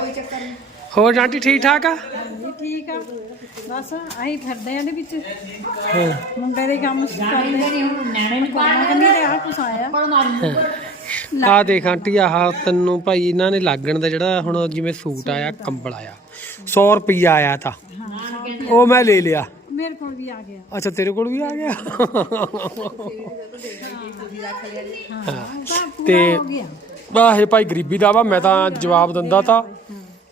ਕੋਈ ਚੱਕਰ ਨਹੀਂ। ਹੋਰ ਆਂਟੀ ਠੀਕ ਠਾਕ ਆ? ਹਾਂਜੀ ਠੀਕ ਆ। ਬਸ ਆਹੀ ਫਿਰਦੇ ਆ ਦੇ ਵਿੱਚ। ਮੁੰਡੇ ਦੇ ਕੰਮ ਕਰਦੇ ਨਹੀਂ ਹੁਣ ਨਿਆਣੇ ਨੂੰ ਕਰਨਾ ਕੰਨੀ ਤੇ ਆਹ ਕੁਛ ਆਇਆ। ਆ ਦੇਖ ਆਂਟੀ ਆਹ ਤੈਨੂੰ ਭਾਈ ਇਹਨਾਂ ਨੇ ਲੱਗਣ ਦਾ ਜਿਹੜਾ ਹੁਣ ਜਿਵੇਂ ਸੂਟ ਆਇਆ ਕੰਬਲ ਆਇਆ। 100 ਰੁਪਈਆ ਆਇਆ ਤਾਂ। ਉਹ ਮੈਂ ਲੈ ਲਿਆ। ਮੇਰੇ ਕੋਲ ਵੀ ਆ ਗਿਆ। ਅੱਛਾ ਤੇਰੇ ਕੋਲ ਵੀ ਆ ਗਿਆ? ਤੇ ਵਾਹ ਇਹ ਭਾਈ ਗਰੀਬੀ ਦਾ ਵਾ ਮੈਂ ਤਾਂ ਜਵਾਬ ਦਿੰਦਾ ਤਾਂ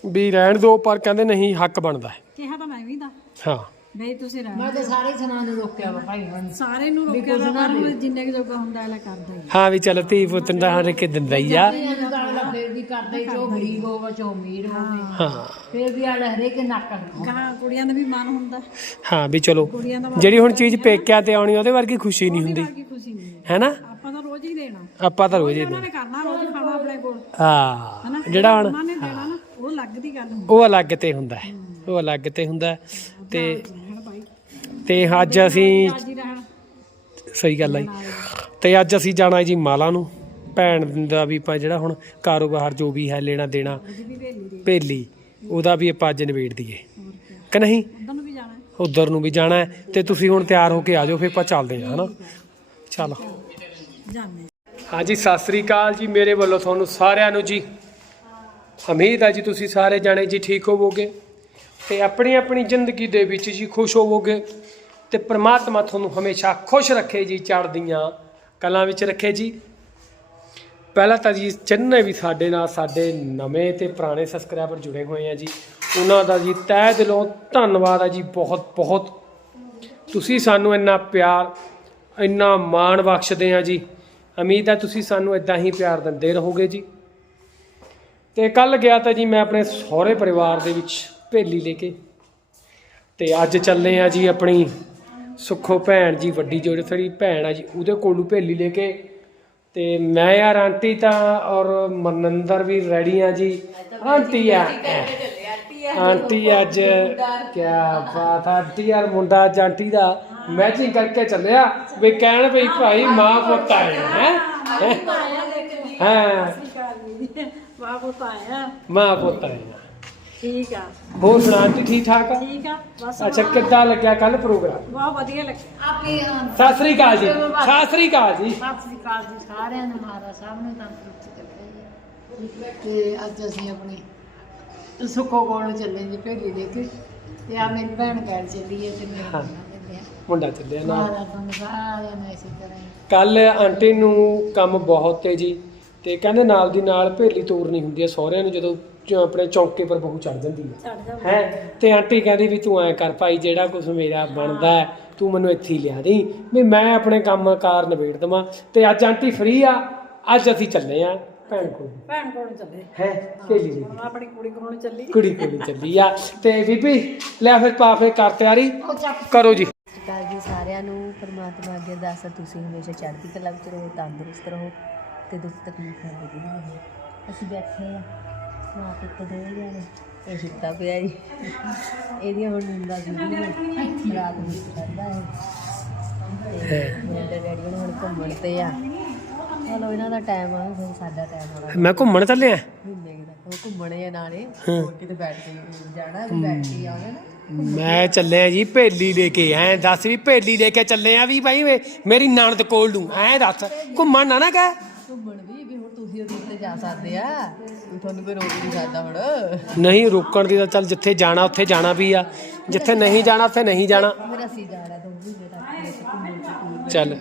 ਵੀ ਰਹਿਣ ਦਿਓ ਪਰ ਕਹਿੰਦੇ ਨਹੀਂ ਹੱਕ ਬਣਦਾ ਹੈ। ਕਿਹਾ ਤਾਂ ਮੈਂ ਵੀ ਦਾ ਹਾਂ। ਬਈ ਤੁਸੀਂ ਰਹਿਣਾ ਮੈਂ ਤਾਂ ਸਾਰੇ ਸਮਾਨ ਨੂੰ ਰੋਕਿਆ ਵਾ ਭਾਈ ਹੁਣ। ਸਾਰੇ ਨੂੰ ਰੋਕਿਆ ਦਾ ਪਰ ਉਹ ਜਿੰਨੇ ਕੁ ਜੋਗਾ ਹੁੰਦਾ ਇਹਲਾ ਕਰਦਾ ਹੀ ਹਾਂ ਵੀ ਚੱਲ ਧੀ ਪੁੱਤ ਦਾ ਹਰ ਇੱਕ ਦਿੰਦਾ ਹੀ ਆ। ਇਹਨਾਂ ਦਾ ਅਗਲਾ ਫੇਰ ਵੀ ਕਰਦਾ ਹੀ ਜੋ ਗਰੀਬ ਹੋਵੇ ਜੋ ਅਮੀਰ ਹੋਵੇ। ਹਾਂ। ਫੇਰ ਵੀ ਆਲਾ ਹਰੇਕ ਨੱਕ ਰੱਖੋ। ਕਹਾ ਕੁੜੀਆਂ ਦਾ ਵੀ ਮਨ ਹੁੰਦਾ। ਹਾਂ ਵੀ ਚਲੋ ਕੁੜੀਆਂ ਦਾ ਜਿਹੜੀ ਹੁਣ ਚੀਜ਼ ਪੇਕਿਆਂ ਤੇ ਆਉਣੀ ਉਹਦੇ ਵਰਗੀ ਖੁਸ਼ੀ ਨਹੀਂ ਹੁੰਦੀ। ਨਹੀਂ। ਹੈਨਾ ਆਪਾਂ ਤਾਂ ਰੋਜ਼ ਹੀ ਦੇਣਾ। ਆਪਾਂ ਤਾਂ ਰੋਜ਼ ਹੀ ਉਹਨਾਂ ਨੇ ਕਰਨਾ ਰੋਜ਼। ਹਾਂ ਜਿਹੜਾ ਹੁਣ ਉਹਨਾਂ ਨੇ ਦੇਣਾ ਨਾ ਉਹ ਅਲੱਗ ਦੀ ਗੱਲ ਹੁੰਦੀ। ਉਹ ਅਲੱਗ ਤੇ ਹੁੰਦਾ ਹੈ ਉਹ ਅਲੱਗ ਤੇ ਹੁੰਦਾ ਹੈ। ਤੇ ਤੇ ਅੱਜ ਅਸੀਂ ਰਹਿਣ। ਸਹੀ ਗੱਲ ਆਈ ਤੇ ਅੱਜ ਅਸੀਂ ਜਾਣਾ ਜੀ ਮਾਲਾ ਨੂੰ ਭੈਣ ਦਾ ਵੀ ਆਪਾਂ ਜਿਹੜਾ ਹੁਣ ਕਾਰੋਬਾਰ ਜੋ ਵੀ ਹੈ ਲੈਣਾ ਦੇਣਾ ਉਹਦੀ ਵੀ ਵੇਲੀ ਦੇ ਭੇਲੀ ਉਹਦਾ ਵੀ ਆਪਾਂ ਅੱਜ ਨਿਬੇੜ ਦਈਏ। ਕਿ। ਨਹੀਂ? ਉਧਰ ਨੂੰ ਵੀ ਜਾਣਾ ਹੈ। ਉਧਰ ਨੂੰ ਵੀ ਜਾਣਾ ਹੈ ਤੇ ਤੁਸੀਂ ਹੁਣ ਤਿਆਰ ਹੋ ਕੇ ਆ ਜਾਓ ਫਿਰ ਆਪਾਂ ਚੱਲਦੇ ਹਾਂ ਹਨਾ? ਚਲੋ। ਜਾਂਦੇ ਹਾਂ। ਹਾਂਜੀ, ਸਤਿ ਸ੍ਰੀ ਅਕਾਲ ਜੀ ਮੇਰੇ ਵੱਲੋਂ ਤੁਹਾਨੂੰ ਸਾਰਿਆਂ ਨੂੰ ਜੀ। ਉਮੀਦ ਆ ਜੀ ਤੁਸੀਂ ਸਾਰੇ ਜਾਣੇ ਜੀ ਠੀਕ ਹੋਵੋਗੇ ਤੇ ਆਪਣੀ ਆਪਣੀ ਜ਼ਿੰਦਗੀ ਦੇ ਵਿੱਚ ਜੀ ਖੁਸ਼ ਹੋਵੋਗੇ ਤੇ ਪ੍ਰਮਾਤਮਾ ਤੁਹਾਨੂੰ ਹਮੇਸ਼ਾ ਖੁਸ਼ ਰੱਖੇ ਜੀ ਚੜ੍ਹਦੀਆਂ ਕਲਾਂ ਵਿੱਚ ਰੱਖੇ ਜੀ। ਪਹਿਲਾਂ ਤਾਂ ਜੀ ਚੰਨੇ ਵੀ ਸਾਡੇ ਨਾਲ ਸਾਡੇ ਨਵੇਂ ਤੇ ਪੁਰਾਣੇ ਸਬਸਕ੍ਰਾਈਬਰ ਜੁੜੇ ਹੋਏ ਆ ਜੀ, ਉਹਨਾਂ ਦਾ ਜੀ ਤਹਿ ਦਿਲੋਂ ਧੰਨਵਾਦ ਆ ਜੀ ਬਹੁਤ ਬਹੁਤ। ਤੁਸੀਂ ਸਾਨੂੰ ਇੰਨਾ ਪਿਆਰ, ਇੰਨਾ ਮਾਣ ਬਖਸ਼ਦੇ ਆ ਜੀ। ਉਮੀਦ ਹੈ ਤੁਸੀਂ ਸਾਨੂੰ ਇਦਾਂ ਹੀ ਪਿਆਰ ਦਿੰਦੇ ਰਹੋਗੇ ਜੀ। ਤੇ ਕੱਲ ਗਿਆ ਤਾਂ ਜੀ ਮੈਂ ਆਪਣੇ ਸਹੁਰੇ ਪਰਿਵਾਰ ਦੇ ਵਿੱਚ ਭੇਲੀ ਲੈ ਕੇ। ਤੇ ਅੱਜ ਚੱਲੇ ਆ ਜੀ ਆਪਣੀ ਸੁੱਖੋ ਭੈਣ ਜੀ ਵੱਡੀ ਜਿਹੜੀ ਸਾਡੀ ਭੈਣ ਆ ਜੀ ਉਹਦੇ ਕੋਲੋਂ ਭੇਲੀ ਲੈ ਕੇ। ਤੇ ਮੈਂ ਯਾਰ ਆਂਟੀ ਤਾਂ ਔਰ ਮਨਿੰਦਰ ਵੀ ਰੈਡੀ ਆ ਜੀ। ਆਂਟੀ ਆ। ਆਂਟੀ ਅੱਜ ਕੀ ਬਾਤ ਆਂਟੀ ਯਾਰ ਮੁੰਡਾ ਆਂਟੀ ਦਾ। ਮੈਚਿੰਗ ਕਰਕੇ ਚੱਲਿਆ ਵੀ ਕਹਿਣ ਵੀ ਭਾਈ ਮਾਂ ਪੁੱਤ ਆਏ ਹੈ? ਹਾਂ। ਪੁੱਤ ਆਇਆ ਮਾਂ ਪੁੱਤ ਆਏ ਆ। ਠੀਕ ਆ। ਹੋਰ ਸੁਣਾ ਆਂਟੀ ਠੀਕ ਠਾਕ ਆ? ਠੀਕ ਆ। ਬਸ ਅੱਛਾ ਕਿੱਦਾਂ ਲੱਗਿਆ ਕੱਲ ਪ੍ਰੋਗਰਾਮ? ਬਹੁਤ ਵਧੀਆ ਲੱਗਿਆ। ਆਪੇ ਸਤਿ ਸ੍ਰੀ ਅਕਾਲ ਜੀ। ਸਤਿ ਸ੍ਰੀ ਅਕਾਲ ਜੀ। ਸਤਿ ਸ੍ਰੀ ਅਕਾਲ ਜੀ ਸਾਰਿਆਂ ਨੂੰ ਮਹਾਰਾਜ ਸਾਹਿਬ ਨੂੰ ਤੰਦਰੁਸਤ ਰੱਖੇ ਤੇ ਅੱਜ ਅਸੀਂ ਆਪਣੇ ਸੁੱਖੋ ਕੋਲ ਚੱਲੇ ਜੀ ਭੇਲੀ ਲੈ ਕੇ। ਤੇ ਆ ਮੇਰੀ ਭੈਣ ਕਹਿ ਚੱਲੀ ਹੈ ਤੇ ਮੇਰੇ ਮੁੰਡਾ ਚੱਲਿਆ ਨਾਲ। ਮਹਾਰਾਜ ਤੁਹਾਨੂੰ ਸਾਰਿਆਂ ਨੂੰ ਇਸੇ ਤਰ੍ਹਾਂ ਹੀ ਕੱਲ ਆਂਟੀ ਨੂੰ ਕੰਮ ਬਹੁਤ ਤੇ ਜੀ ਤੇ ਕਹਿੰਦੇ ਨਾਲ ਦੀ ਨਾਲ ਭੇਲੀ ਤੋਰਨੀ ਹੁੰਦੀ ਹੈ ਸਹੁਰਿਆਂ ਨੂੰ ਜਦੋਂ ਚ- ਆਪਣੇ ਚੌਂਕੇ ਪਰ ਬਹੂ ਚੜ ਜਾਂਦੀ ਹੈ ਜਾ ਹੈ? ਤੇ ਆਂਟੀ ਕਹਿੰਦੀ ਵੀ ਤੂੰ ਐ ਕਰ ਭਾਈ ਜਿਹੜਾ ਕੁਝ ਮੇਰਾ ਬਣਦਾ ਹੈ, ਤੂੰ ਮੈਨੂੰ ਇੱਥੇ ਹੀ ਲਿਆ ਦੇ। ਵੀ ਮੈਂ ਆਪਣੇ ਕੰਮ ਕਾਰ ਨਿਬੇੜ ਦਵਾਂ ਤੇ ਅੱਜ ਆਂਟੀ ਫ੍ਰੀ ਆ ਅੱਜ ਅਸੀਂ ਚੱਲੇ ਆ ਭੈਣ ਕੋਲ। ਭੈਣ ਕੋਲ ਚੱਲੇ। ਹੈ? ਭੇਲੀ ਹੁਣ ਆਪਣੀ ਕੁੜੀ ਕੋਲ ਚੱਲੀ। ਕੁੜੀ ਕੋਲ ਚੱਲੀ ਆ। ਤੇ ਬੀਬੀ ਲੈ ਫਿਰ ਪਾ ਫੇ ਕਰ ਤਿਆਰੀ। ਕਰੋ ਜੀ। ਸਾਰਿਆਂ ਨੂੰ ਪਰਮਾਤਮਾ ਅੱਗੇ ਅਰਦਾਸ ਹੈ ਤੁਸੀਂ ਹਮੇਸ਼ਾ ਚੜ੍ਹਦੀ ਕਲਾ ਵਿੱਚ ਰਹੋ ਤੰਦਰੁਸਤ ਰਹੋ ਤੇ ਦੁੱਖ ਤਕਲੀਫਾਂ ਤੋਂ ਦੂਰ ਰਹੋ ਅਸੀਂ ਬੈਠੇ ਆ ਮਾਂ ਪੁੱਤ ਦੋ ਜਾਣੇ ਇਹ ਸੁੱਤਾ ਪਿਆ ਜੀ। ਇਹਦੀਆਂ ਹੁਣ ਨੀਂਦਾਂ ਜੁੜੀਆਂ ਰਾਤ ਨੂੰ ਕਰਦਾ ਹੈ। ਤੇ ਮੇਰੇ ਡੈਡੀ ਹੁਣ ਹੁਣ ਘੁੰਮਣ ਤੇ ਆ। ਚਲੋ ਇਹਨਾਂ ਦਾ ਟਾਈਮ ਆ ਫਿਰ ਸਾਡਾ ਟਾਈਮ ਆਉਣਾ ਮੈਂ ਘੁੰਮਣ ਚੱਲਿਆ? ਮਹੀਨੇ ਦਾ ਉਹ ਘੁੰਮਣੇ ਆ ਨਾਲੇ। ਹੋਰ ਕਿਤੇ ਬੈਠ ਕੇ ਜਾਣਾ ਬੈਠ ਕੇ ਆਵੇ ਨਾ। ਮੈਂ ਚੱਲਿਆ ਜੀ ਭੇਲੀ ਲੈ ਕੇ ਐ ਦੱਸ ਵੀ ਭੇਲੀ ਲੈ ਕੇ ਚੱਲੇ ਆ ਵੀ ਭਾਈ ਵੇ ਮੇਰੀ ਨਣਦ ਕੋਲ ਨੂੰ ਐ ਦੱਸ ਘੁੰਮਣ ਨਾ ਨਾ ਕਹਿ। ਘੁੰਮਣ ਵੀ ਵੀ ਹੁਣ ਤੁਸੀਂ ਉਹਦੇ ਉੱਤੇ ਜਾ ਸਕਦੇ ਆ। ਵੀ ਤੁਹਾਨੂੰ ਕੋਈ ਰੋਕ ਨਹੀਂ ਸਕਦਾ ਹੁਣ। ਨਹੀਂ ਰੋਕਣ ਦੀ ਤਾਂ ਚੱਲ ਜਿੱਥੇ ਜਾਣਾ ਉੱਥੇ ਜਾਣਾ ਵੀ ਆ। ਜਿੱਥੇ ਨਹੀਂ ਜਾਣਾ ਉੱਥੇ ਨਹੀਂ ਜਾਣਾ। ਫਿਰ ਅਸੀਂ ਘੁੰਮਣ ਚ ਚੱਲ